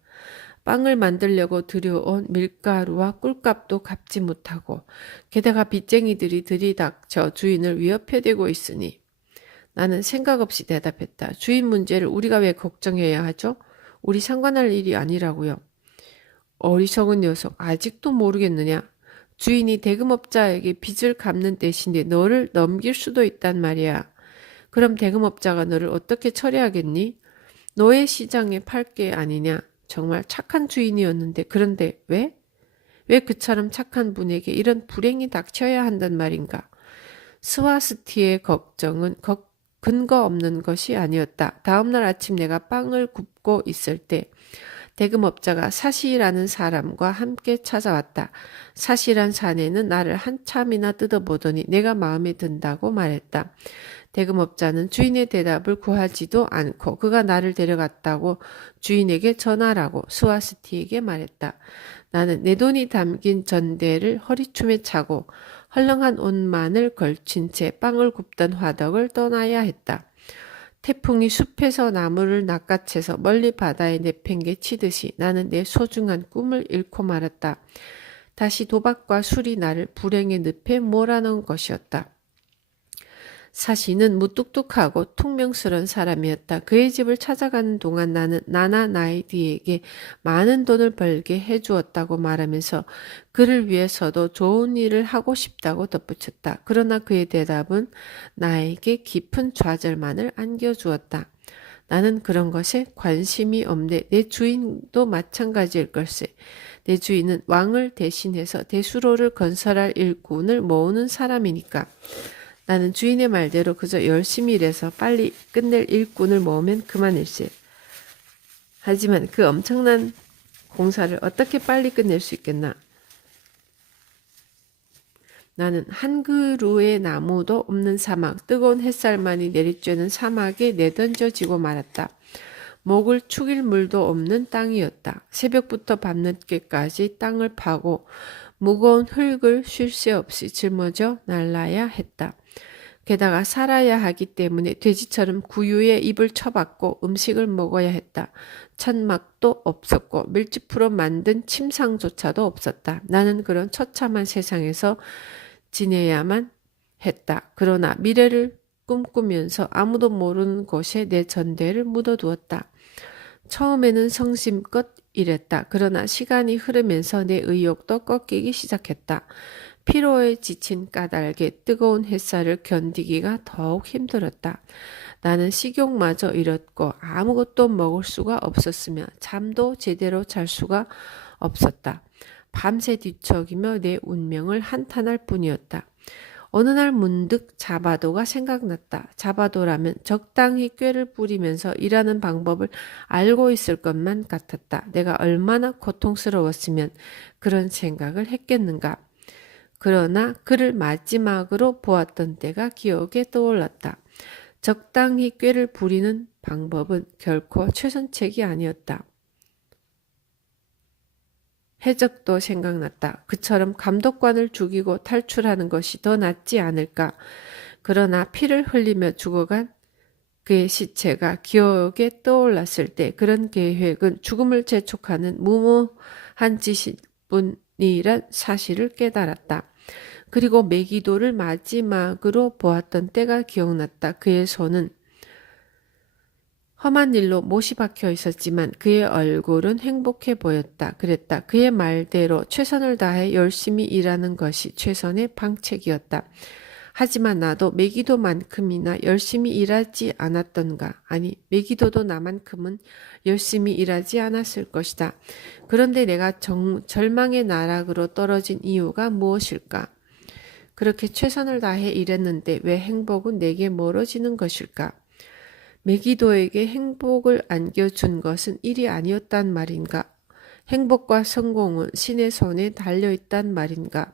빵을 만들려고 들여온 밀가루와 꿀값도 갚지 못하고 게다가 빚쟁이들이 들이닥쳐 주인을 위협해대고 있으니 나는 생각 없이 대답했다. 주인 문제를 우리가 왜 걱정해야 하죠? 우리 상관할 일이 아니라고요. 어리석은 녀석 아직도 모르겠느냐? 주인이 대금업자에게 빚을 갚는 대신에 너를 넘길 수도 있단 말이야. 그럼 대금업자가 너를 어떻게 처리하겠니? 노예 시장에 팔 게 아니냐? 정말 착한 주인이었는데 그런데 왜? 왜 그처럼 착한 분에게 이런 불행이 닥쳐야 한단 말인가? 스와스티의 걱정은 근거 없는 것이 아니었다. 다음날 아침 내가 빵을 굽고 있을 때 대금업자가 사시라는 사람과 함께 찾아왔다. 사시란 사내는 나를 한참이나 뜯어보더니 내가 마음에 든다고 말했다. 대금업자는 주인의 대답을 구하지도 않고 그가 나를 데려갔다고 주인에게 전하라고 스와스티에게 말했다. 나는 내 돈이 담긴 전대를 허리춤에 차고 헐렁한 옷만을 걸친 채 빵을 굽던 화덕을 떠나야 했다. 태풍이 숲에서 나무를 낚아채서 멀리 바다에 내팽개치듯이 나는 내 소중한 꿈을 잃고 말았다. 다시 도박과 술이 나를 불행의 늪에 몰아넣은 것이었다. 사시는 무뚝뚝하고 퉁명스러운 사람이었다. 그의 집을 찾아가는 동안 나는 나나 나이디에게 많은 돈을 벌게 해주었다고 말하면서 그를 위해서도 좋은 일을 하고 싶다고 덧붙였다. 그러나 그의 대답은 나에게 깊은 좌절만을 안겨주었다. 나는 그런 것에 관심이 없네. 내 주인도 마찬가지일 걸세. 내 주인은 왕을 대신해서 대수로를 건설할 일꾼을 모으는 사람이니까. 나는 주인의 말대로 그저 열심히 일해서 빨리 끝낼 일꾼을 모으면 그만일세. 하지만 그 엄청난 공사를 어떻게 빨리 끝낼 수 있겠나? 나는 한 그루의 나무도 없는 사막, 뜨거운 햇살만이 내리쬐는 사막에 내던져지고 말았다. 목을 축일 물도 없는 땅이었다. 새벽부터 밤늦게까지 땅을 파고 무거운 흙을 쉴 새 없이 짊어져 날라야 했다. 게다가 살아야 하기 때문에 돼지처럼 구유에 입을 쳐박고 음식을 먹어야 했다. 천막도 없었고 밀짚으로 만든 침상조차도 없었다. 나는 그런 처참한 세상에서 지내야만 했다. 그러나 미래를 꿈꾸면서 아무도 모르는 곳에 내 전대를 묻어두었다. 처음에는 성심껏 일했다. 그러나 시간이 흐르면서 내 의욕도 꺾이기 시작했다. 피로에 지친 까닭에 뜨거운 햇살을 견디기가 더욱 힘들었다. 나는 식욕마저 잃었고 아무것도 먹을 수가 없었으며 잠도 제대로 잘 수가 없었다. 밤새 뒤척이며 내 운명을 한탄할 뿐이었다. 어느 날 문득 자바도가 생각났다. 자바도라면 적당히 꾀를 부리면서 일하는 방법을 알고 있을 것만 같았다. 내가 얼마나 고통스러웠으면 그런 생각을 했겠는가. 그러나 그를 마지막으로 보았던 때가 기억에 떠올랐다. 적당히 꾀를 부리는 방법은 결코 최선책이 아니었다. 해적도 생각났다. 그처럼 감독관을 죽이고 탈출하는 것이 더 낫지 않을까. 그러나 피를 흘리며 죽어간 그의 시체가 기억에 떠올랐을 때 그런 계획은 죽음을 재촉하는 무모한 짓일 뿐이란 사실을 깨달았다. 그리고 메기도를 마지막으로 보았던 때가 기억났다. 그의 손은 험한 일로 못이 박혀 있었지만 그의 얼굴은 행복해 보였다. 그랬다. 그의 말대로 최선을 다해 열심히 일하는 것이 최선의 방책이었다. 하지만 나도 메기도만큼이나 열심히 일하지 않았던가? 아니, 메기도도 나만큼은 열심히 일하지 않았을 것이다. 그런데 내가 절망의 나락으로 떨어진 이유가 무엇일까? 그렇게 최선을 다해 일했는데 왜 행복은 내게 멀어지는 것일까? 메기도에게 행복을 안겨준 것은 일이 아니었단 말인가? 행복과 성공은 신의 손에 달려있단 말인가?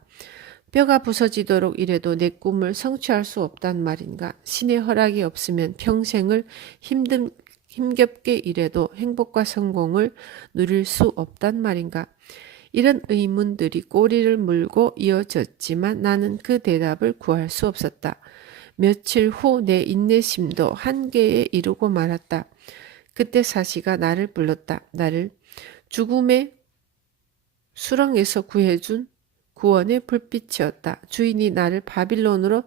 뼈가 부서지도록 일해도 내 꿈을 성취할 수 없단 말인가? 신의 허락이 없으면 평생을 힘겹게 일해도 행복과 성공을 누릴 수 없단 말인가? 이런 의문들이 꼬리를 물고 이어졌지만 나는 그 대답을 구할 수 없었다. 며칠 후 내 인내심도 한계에 이르고 말았다. 그때 사시가 나를 불렀다. 나를 죽음의 수렁에서 구해준 구원의 불빛이었다. 주인이 나를 바빌론으로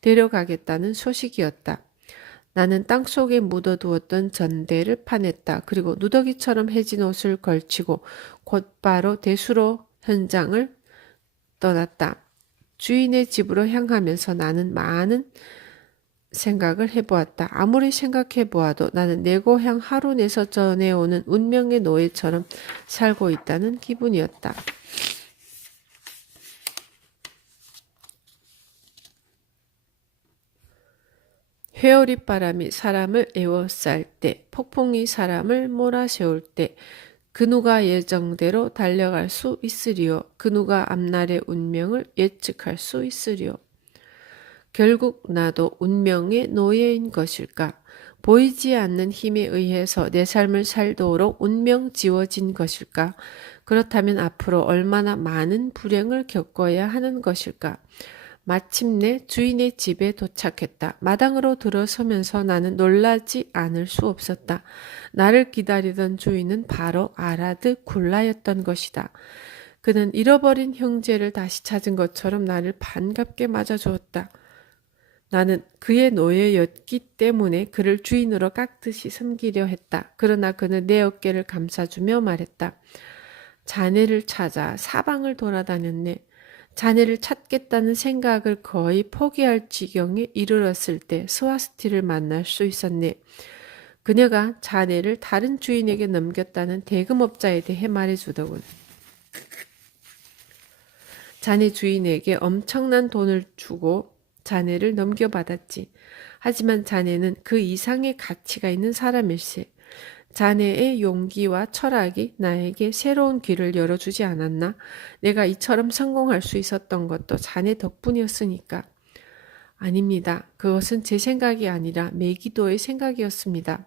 데려가겠다는 소식이었다. 나는 땅속에 묻어두었던 전대를 파냈다. 그리고 누더기처럼 해진 옷을 걸치고 곧바로 대수로 현장을 떠났다. 주인의 집으로 향하면서 나는 많은 생각을 해보았다. 아무리 생각해보아도 나는 내 고향 하룬에서 전해오는 운명의 노예처럼 살고 있다는 기분이었다. 회오릿바람이 사람을 에워쌀 때, 폭풍이 사람을 몰아세울 때, 그 누가 예정대로 달려갈 수 있으리요. 그 누가 앞날의 운명을 예측할 수 있으리요. 결국 나도 운명의 노예인 것일까? 보이지 않는 힘에 의해서 내 삶을 살도록 운명 지워진 것일까? 그렇다면 앞으로 얼마나 많은 불행을 겪어야 하는 것일까? 마침내 주인의 집에 도착했다. 마당으로 들어서면서 나는 놀라지 않을 수 없었다. 나를 기다리던 주인은 바로 아라드 굴라였던 것이다. 그는 잃어버린 형제를 다시 찾은 것처럼 나를 반갑게 맞아주었다. 나는 그의 노예였기 때문에 그를 주인으로 깍듯이 섬기려 했다. 그러나 그는 내 어깨를 감싸주며 말했다. 자네를 찾아 사방을 돌아다녔네. 자네를 찾겠다는 생각을 거의 포기할 지경에 이르렀을 때 스와스티를 만날 수 있었네. 그녀가 자네를 다른 주인에게 넘겼다는 대금업자에 대해 말해주더군. 자네 주인에게 엄청난 돈을 주고 자네를 넘겨받았지. 하지만 자네는 그 이상의 가치가 있는 사람일세. 자네의 용기와 철학이 나에게 새로운 길을 열어주지 않았나? 내가 이처럼 성공할 수 있었던 것도 자네 덕분이었으니까. 아닙니다. 그것은 제 생각이 아니라 메기도의 생각이었습니다.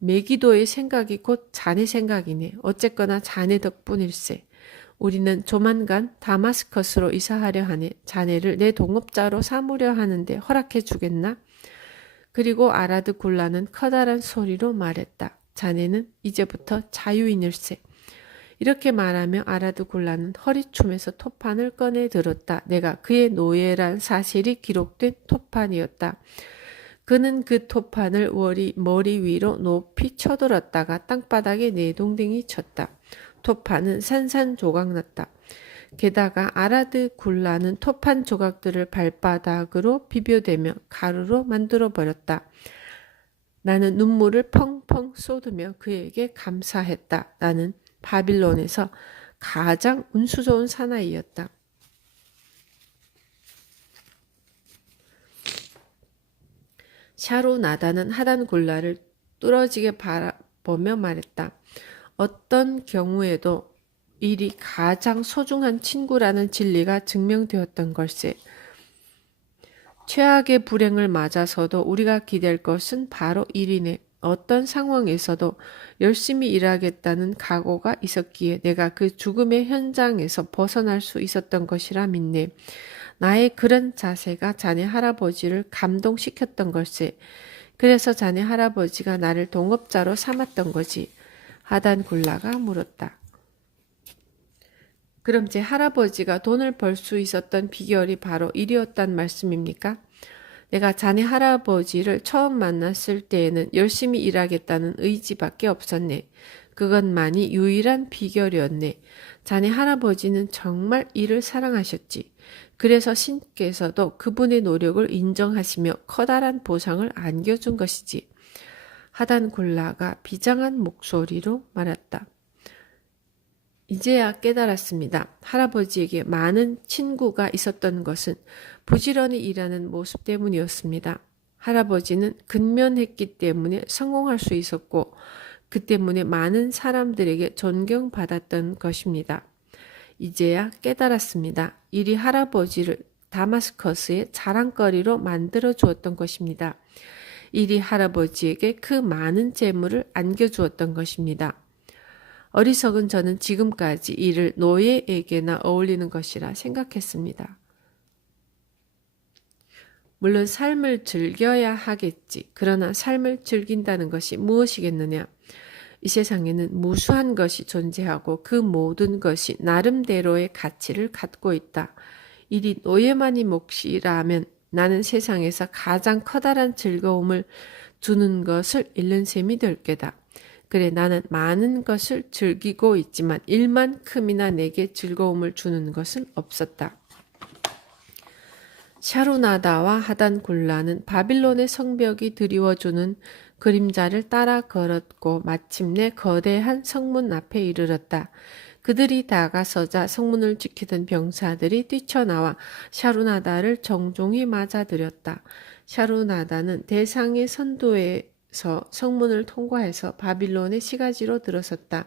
메기도의 생각이 곧 자네 생각이네. 어쨌거나 자네 덕분일세. 우리는 조만간 다마스커스로 이사하려 하네. 자네를 내 동업자로 삼으려 하는데 허락해 주겠나? 그리고 아라드 굴라는 커다란 소리로 말했다. 자네는 이제부터 자유인일세. 이렇게 말하며 아라드 굴라는 허리춤에서 토판을 꺼내 들었다. 내가 그의 노예란 사실이 기록된 토판이었다. 그는 그 토판을 머리 위로 높이 쳐들었다가 땅바닥에 내동댕이 쳤다. 토판은 산산조각났다. 게다가 아라드 굴라는 토판 조각들을 발바닥으로 비벼대며 가루로 만들어버렸다. 나는 눈물을 펑펑 쏟으며 그에게 감사했다. 나는 바빌론에서 가장 운수 좋은 사나이였다. 샤루나다는 하단 굴라를 뚫어지게 바라보며 말했다. 어떤 경우에도 일이 가장 소중한 친구라는 진리가 증명되었던 걸세. 최악의 불행을 맞아서도 우리가 기댈 것은 바로 일이네. 어떤 상황에서도 열심히 일하겠다는 각오가 있었기에 내가 그 죽음의 현장에서 벗어날 수 있었던 것이라 믿네. 나의 그런 자세가 자네 할아버지를 감동시켰던 걸세. 그래서 자네 할아버지가 나를 동업자로 삼았던 거지. 하단 굴라가 물었다. 그럼 제 할아버지가 돈을 벌 수 있었던 비결이 바로 일이었단 말씀입니까? 내가 자네 할아버지를 처음 만났을 때에는 열심히 일하겠다는 의지밖에 없었네. 그것만이 유일한 비결이었네. 자네 할아버지는 정말 일을 사랑하셨지. 그래서 신께서도 그분의 노력을 인정하시며 커다란 보상을 안겨준 것이지. 하단 굴라가 비장한 목소리로 말했다. 이제야 깨달았습니다. 할아버지에게 많은 친구가 있었던 것은 부지런히 일하는 모습 때문이었습니다. 할아버지는 근면했기 때문에 성공할 수 있었고 그 때문에 많은 사람들에게 존경받았던 것입니다. 이제야 깨달았습니다. 일이 할아버지를 다마스커스의 자랑거리로 만들어 주었던 것입니다. 일이 할아버지에게 그 많은 재물을 안겨주었던 것입니다. 어리석은 저는 지금까지 이를 노예에게나 어울리는 것이라 생각했습니다. 물론 삶을 즐겨야 하겠지. 그러나 삶을 즐긴다는 것이 무엇이겠느냐? 이 세상에는 무수한 것이 존재하고 그 모든 것이 나름대로의 가치를 갖고 있다. 일이 노예만이 몫이라면 나는 세상에서 가장 커다란 즐거움을 주는 것을 잃는 셈이 될 게다. 그래, 나는 많은 것을 즐기고 있지만 일만큼이나 내게 즐거움을 주는 것은 없었다. 샤루나다와 하단굴라는 바빌론의 성벽이 드리워주는 그림자를 따라 걸었고 마침내 거대한 성문 앞에 이르렀다. 그들이 다가서자 성문을 지키던 병사들이 뛰쳐나와 샤루나다를 정중히 맞아들였다. 샤루나다는 대상의 선두에서 성문을 통과해서 바빌론의 시가지로 들어섰다.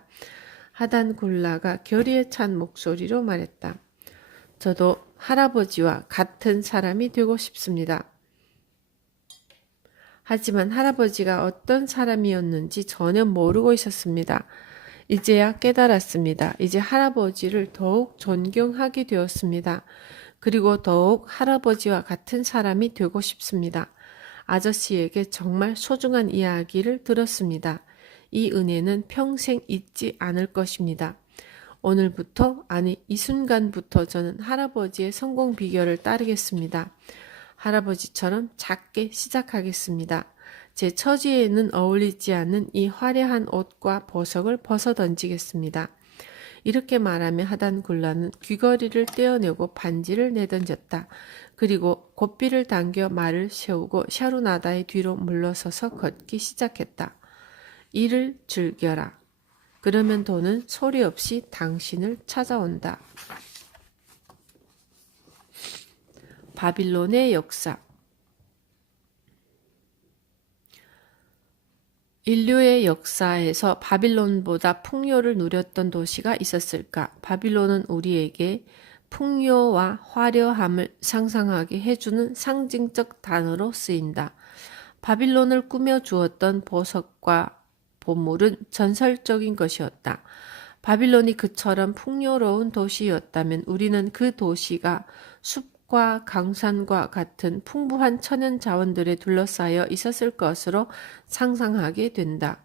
하단굴라가 결의에 찬 목소리로 말했다. 저도 할아버지와 같은 사람이 되고 싶습니다. 하지만 할아버지가 어떤 사람이었는지 전혀 모르고 있었습니다. 이제야 깨달았습니다. 이제 할아버지를 더욱 존경하게 되었습니다. 그리고 더욱 할아버지와 같은 사람이 되고 싶습니다. 아저씨에게 정말 소중한 이야기를 들었습니다. 이 은혜는 평생 잊지 않을 것입니다. 오늘부터, 아니 이 순간부터 저는 할아버지의 성공 비결을 따르겠습니다. 할아버지처럼 작게 시작하겠습니다. 제 처지에는 어울리지 않는 이 화려한 옷과 보석을 벗어던지겠습니다. 이렇게 말하며 하단굴라는 귀걸이를 떼어내고 반지를 내던졌다. 그리고 고삐를 당겨 말을 세우고 샤루나다의 뒤로 물러서서 걷기 시작했다. 이를 즐겨라. 그러면 돈은 소리 없이 당신을 찾아온다. 바빌론의 역사. 인류의 역사에서 바빌론보다 풍요를 누렸던 도시가 있었을까? 바빌론은 우리에게 풍요와 화려함을 상상하게 해주는 상징적 단어로 쓰인다. 바빌론을 꾸며주었던 보석과 보물은 전설적인 것이었다. 바빌론이 그처럼 풍요로운 도시였다면 우리는 그 도시가 숲과 강산과 같은 풍부한 천연 자원들에 둘러싸여 있었을 것으로 상상하게 된다.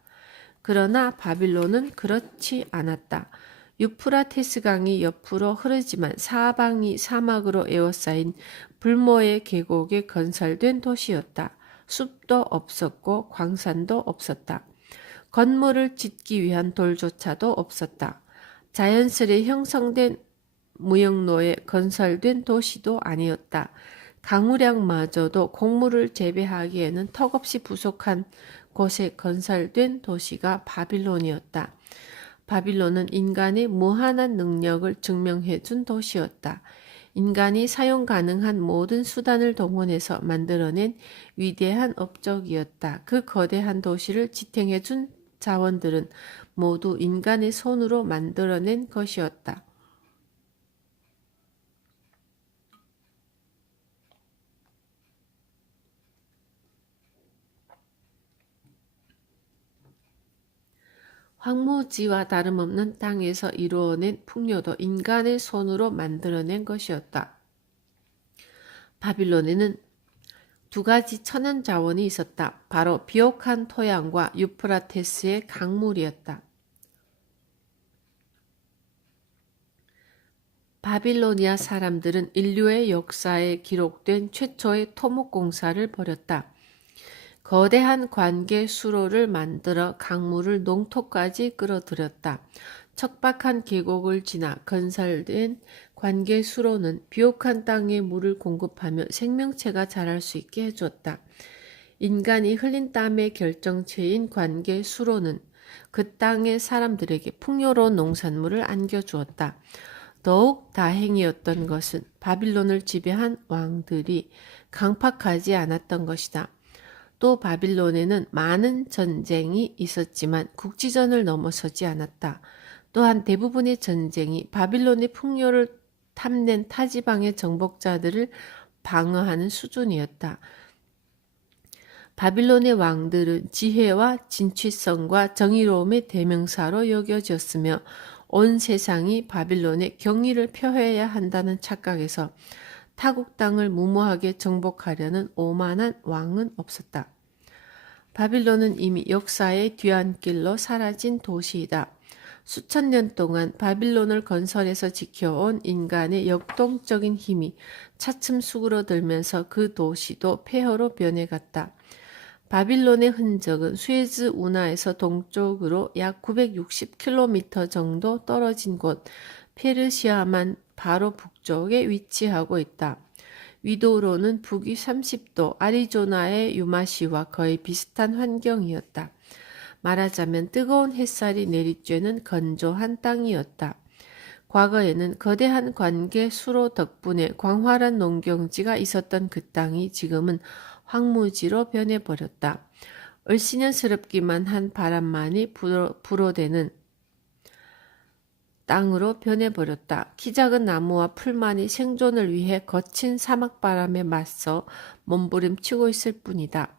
그러나 바빌론은 그렇지 않았다. 유프라테스 강이 옆으로 흐르지만 사방이 사막으로 에워싸인 불모의 계곡에 건설된 도시였다. 숲도 없었고 광산도 없었다. 건물을 짓기 위한 돌조차도 없었다. 자연스레 형성된 무역로에 건설된 도시도 아니었다. 강우량마저도 곡물을 재배하기에는 턱없이 부족한 곳에 건설된 도시가 바빌론이었다. 바빌론은 인간의 무한한 능력을 증명해준 도시였다. 인간이 사용 가능한 모든 수단을 동원해서 만들어낸 위대한 업적이었다. 그 거대한 도시를 지탱해준 자원들은 모두 인간의 손으로 만들어낸 것이었다. 황무지와 다름없는 땅에서 이루어낸 풍요도 인간의 손으로 만들어낸 것이었다. 바빌론에는 두 가지 천연 자원이 있었다. 바로 비옥한 토양과 유프라테스의 강물이었다. 바빌로니아 사람들은 인류의 역사에 기록된 최초의 토목공사를 벌였다. 거대한 관계 수로를 만들어 강물을 농토까지 끌어들였다. 척박한 계곡을 지나 건설된 관계 수로는 비옥한 땅에 물을 공급하며 생명체가 자랄 수 있게 해주었다. 인간이 흘린 땀의 결정체인 관계 수로는 그 땅의 사람들에게 풍요로운 농산물을 안겨주었다. 더욱 다행이었던 것은 바빌론을 지배한 왕들이 강팍하지 않았던 것이다. 또 바빌론에는 많은 전쟁이 있었지만 국지전을 넘어서지 않았다. 또한 대부분의 전쟁이 바빌론의 풍요를 탐낸 타지방의 정복자들을 방어하는 수준이었다. 바빌론의 왕들은 지혜와 진취성과 정의로움의 대명사로 여겨졌으며 온 세상이 바빌론의 경의를 표해야 한다는 착각에서 타국 땅을 무모하게 정복하려는 오만한 왕은 없었다. 바빌론은 이미 역사의 뒤안길로 사라진 도시이다. 수천 년 동안 바빌론을 건설해서 지켜온 인간의 역동적인 힘이 차츰 수그러들면서 그 도시도 폐허로 변해갔다. 바빌론의 흔적은 수에즈 운하에서 동쪽으로 약 960km 정도 떨어진 곳 페르시아만 바로 북쪽에 위치하고 있다. 위도로는 북위 30도, 아리조나의 유마시와 거의 비슷한 환경이었다. 말하자면 뜨거운 햇살이 내리쬐는 건조한 땅이었다. 과거에는 거대한 관계 수로 덕분에 광활한 농경지가 있었던 그 땅이 지금은 황무지로 변해버렸다. 얼씨년스럽기만 한 바람만이 불어대는 땅으로 변해버렸다. 키 작은 나무와 풀만이 생존을 위해 거친 사막바람에 맞서 몸부림치고 있을 뿐이다.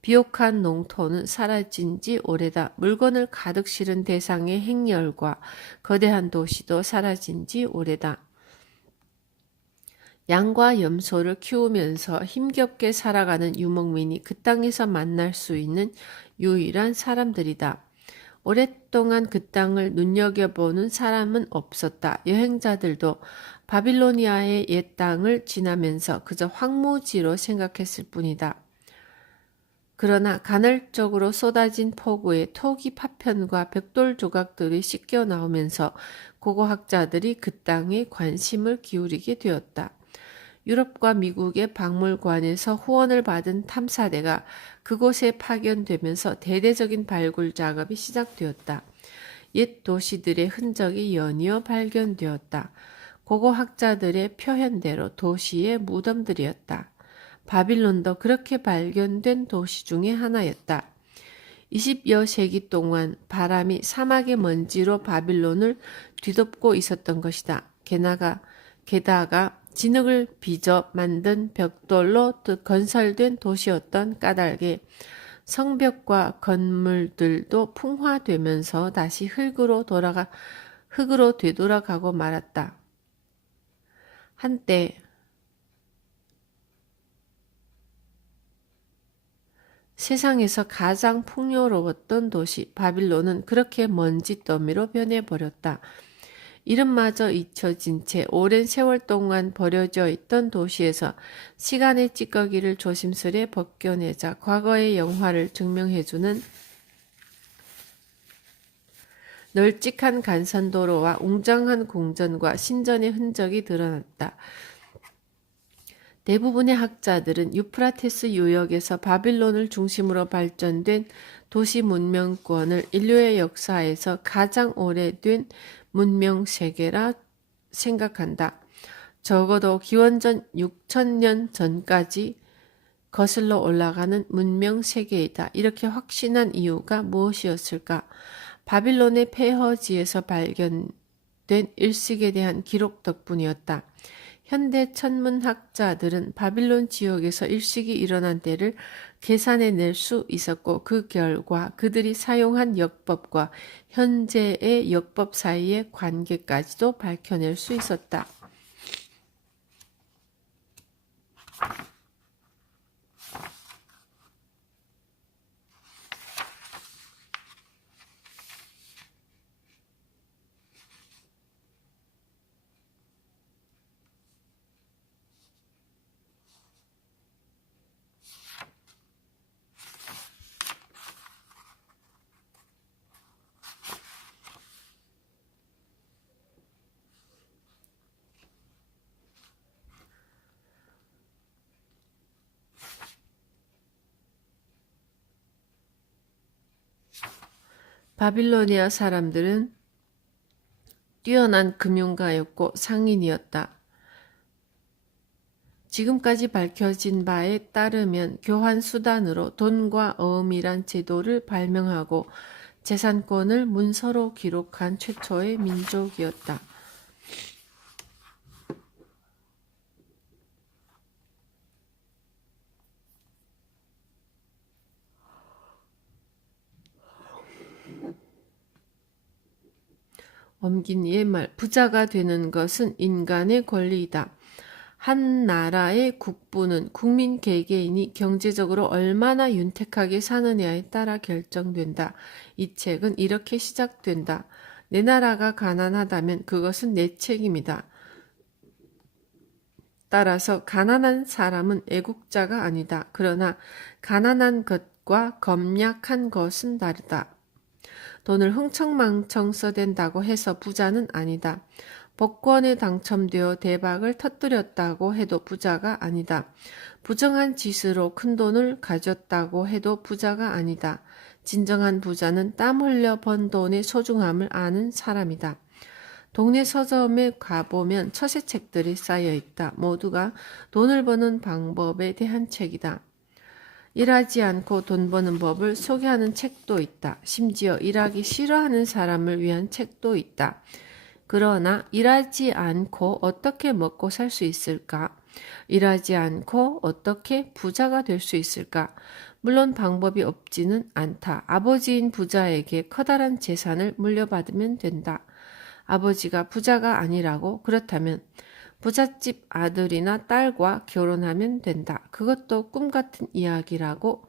비옥한 농토는 사라진 지 오래다. 물건을 가득 실은 대상의 행렬과 거대한 도시도 사라진 지 오래다. 양과 염소를 키우면서 힘겹게 살아가는 유목민이 그 땅에서 만날 수 있는 유일한 사람들이다. 오랫동안 그 땅을 눈여겨보는 사람은 없었다. 여행자들도 바빌로니아의 옛 땅을 지나면서 그저 황무지로 생각했을 뿐이다. 그러나 간헐적으로 쏟아진 폭우에 토기 파편과 벽돌 조각들이 씻겨 나오면서 고고학자들이 그 땅에 관심을 기울이게 되었다. 유럽과 미국의 박물관에서 후원을 받은 탐사대가 그곳에 파견되면서 대대적인 발굴 작업이 시작되었다. 옛 도시들의 흔적이 연이어 발견되었다. 고고학자들의 표현대로 도시의 무덤들이었다. 바빌론도 그렇게 발견된 도시 중의 하나였다. 20여 세기 동안 바람이 사막의 먼지로 바빌론을 뒤덮고 있었던 것이다. 게다가 진흙을 빚어 만든 벽돌로 건설된 도시였던 까닭에 성벽과 건물들도 풍화되면서 다시 흙으로 되돌아가고 말았다. 한때 세상에서 가장 풍요로웠던 도시 바빌론은 그렇게 먼지더미로 변해버렸다. 이름마저 잊혀진 채 오랜 세월 동안 버려져 있던 도시에서 시간의 찌꺼기를 조심스레 벗겨내자 과거의 영화를 증명해주는 널찍한 간선도로와 웅장한 궁전과 신전의 흔적이 드러났다. 대부분의 학자들은 유프라테스 유역에서 바빌론을 중심으로 발전된 도시 문명권을 인류의 역사에서 가장 오래된 문명 세계라 생각한다. 적어도 기원전 6천년 전까지 거슬러 올라가는 문명 세계이다. 이렇게 확신한 이유가 무엇이었을까? 바빌론의 폐허지에서 발견된 일식에 대한 기록 덕분이었다. 현대 천문학자들은 바빌론 지역에서 일식이 일어난 때를 계산해낼 수 있었고 그 결과 그들이 사용한 역법과 현재의 역법 사이의 관계까지도 밝혀낼 수 있었다. 바빌로니아 사람들은 뛰어난 금융가였고 상인이었다. 지금까지 밝혀진 바에 따르면 교환 수단으로 돈과 어음이란 제도를 발명하고 재산권을 문서로 기록한 최초의 민족이었다. 옮긴 옛말, 부자가 되는 것은 인간의 권리이다. 한 나라의 국부는 국민 개개인이 경제적으로 얼마나 윤택하게 사느냐에 따라 결정된다. 이 책은 이렇게 시작된다. 내 나라가 가난하다면 그것은 내 책임이다. 따라서 가난한 사람은 애국자가 아니다. 그러나 가난한 것 것과 검약한 것은 다르다. 돈을 흥청망청 써댄다고 해서 부자는 아니다. 복권에 당첨되어 대박을 터뜨렸다고 해도 부자가 아니다. 부정한 짓으로 큰 돈을 가졌다고 해도 부자가 아니다. 진정한 부자는 땀 흘려 번 돈의 소중함을 아는 사람이다. 동네 서점에 가보면 처세책들이 쌓여있다. 모두가 돈을 버는 방법에 대한 책이다. 일하지 않고 돈 버는 법을 소개하는 책도 있다. 심지어 일하기 싫어하는 사람을 위한 책도 있다. 그러나 일하지 않고 어떻게 먹고 살 수 있을까? 일하지 않고 어떻게 부자가 될 수 있을까? 물론 방법이 없지는 않다. 아버지인 부자에게 커다란 재산을 물려받으면 된다. 아버지가 부자가 아니라고? 그렇다면 부잣집 아들이나 딸과 결혼하면 된다. 그것도 꿈 같은 이야기라고?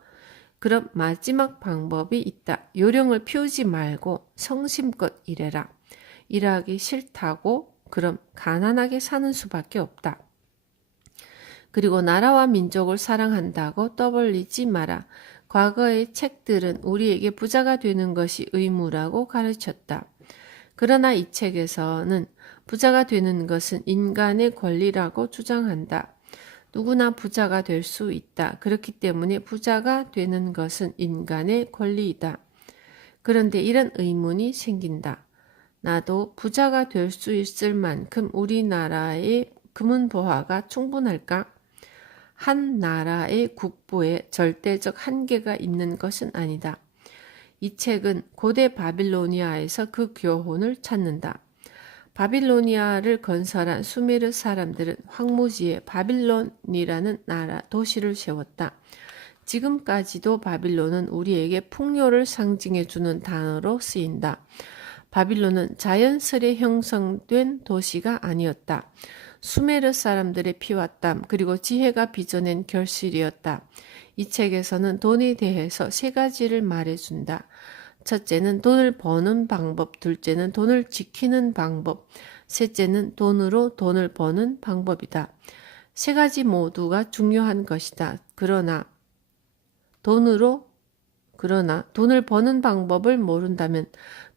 그럼 마지막 방법이 있다. 요령을 피우지 말고 성심껏 일해라. 일하기 싫다고? 그럼 가난하게 사는 수밖에 없다. 그리고 나라와 민족을 사랑한다고 떠벌리지 마라. 과거의 책들은 우리에게 부자가 되는 것이 의무라고 가르쳤다. 그러나 이 책에서는 부자가 되는 것은 인간의 권리라고 주장한다. 누구나 부자가 될 수 있다. 그렇기 때문에 부자가 되는 것은 인간의 권리이다. 그런데 이런 의문이 생긴다. 나도 부자가 될 수 있을 만큼 우리나라의 금은보화가 충분할까? 한 나라의 국부에 절대적 한계가 있는 것은 아니다. 이 책은 고대 바빌로니아에서 그 교훈을 찾는다. 바빌로니아를 건설한 수메르 사람들은 황무지에 바빌론이라는 나라 도시를 세웠다. 지금까지도 바빌론은 우리에게 풍요를 상징해주는 단어로 쓰인다. 바빌론은 자연스레 형성된 도시가 아니었다. 수메르 사람들의 피와 땀 그리고 지혜가 빚어낸 결실이었다. 이 책에서는 돈에 대해서 세 가지를 말해준다. 첫째는 돈을 버는 방법, 둘째는 돈을 지키는 방법, 셋째는 돈으로 돈을 버는 방법이다. 세 가지 모두가 중요한 것이다. 그러나 돈을 버는 방법을 모른다면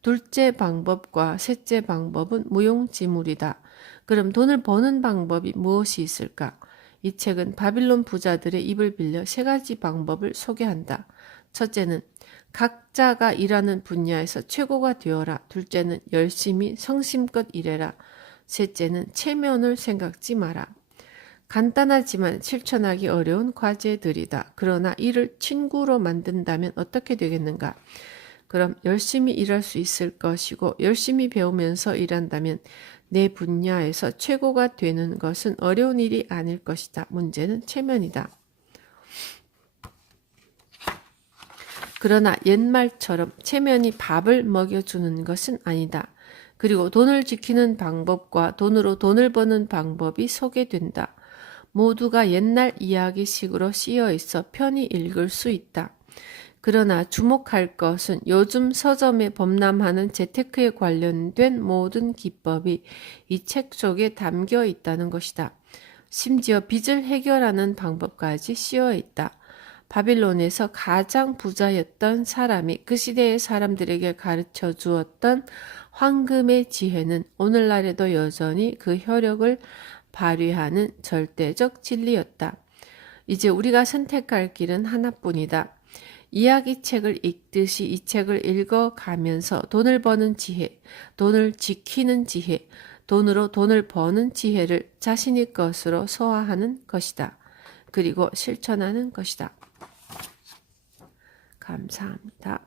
둘째 방법과 셋째 방법은 무용지물이다. 그럼 돈을 버는 방법이 무엇이 있을까? 이 책은 바빌론 부자들의 입을 빌려 세 가지 방법을 소개한다. 첫째는 각자가 일하는 분야에서 최고가 되어라. 둘째는 열심히 성심껏 일해라. 셋째는 체면을 생각지 마라. 간단하지만 실천하기 어려운 과제들이다. 그러나 이를 친구로 만든다면 어떻게 되겠는가? 그럼 열심히 일할 수 있을 것이고 열심히 배우면서 일한다면 내 분야에서 최고가 되는 것은 어려운 일이 아닐 것이다. 문제는 체면이다. 그러나 옛말처럼 체면이 밥을 먹여주는 것은 아니다. 그리고 돈을 지키는 방법과 돈으로 돈을 버는 방법이 소개된다. 모두가 옛날 이야기식으로 씌어 있어 편히 읽을 수 있다. 그러나 주목할 것은 요즘 서점에 범람하는 재테크에 관련된 모든 기법이 이 책 속에 담겨 있다는 것이다. 심지어 빚을 해결하는 방법까지 씌어 있다. 바빌론에서 가장 부자였던 사람이 그 시대의 사람들에게 가르쳐 주었던 황금의 지혜는 오늘날에도 여전히 그 효력을 발휘하는 절대적 진리였다. 이제 우리가 선택할 길은 하나뿐이다. 이야기책을 읽듯이 이 책을 읽어가면서 돈을 버는 지혜, 돈을 지키는 지혜, 돈으로 돈을 버는 지혜를 자신의 것으로 소화하는 것이다. 그리고 실천하는 것이다. 감사합니다.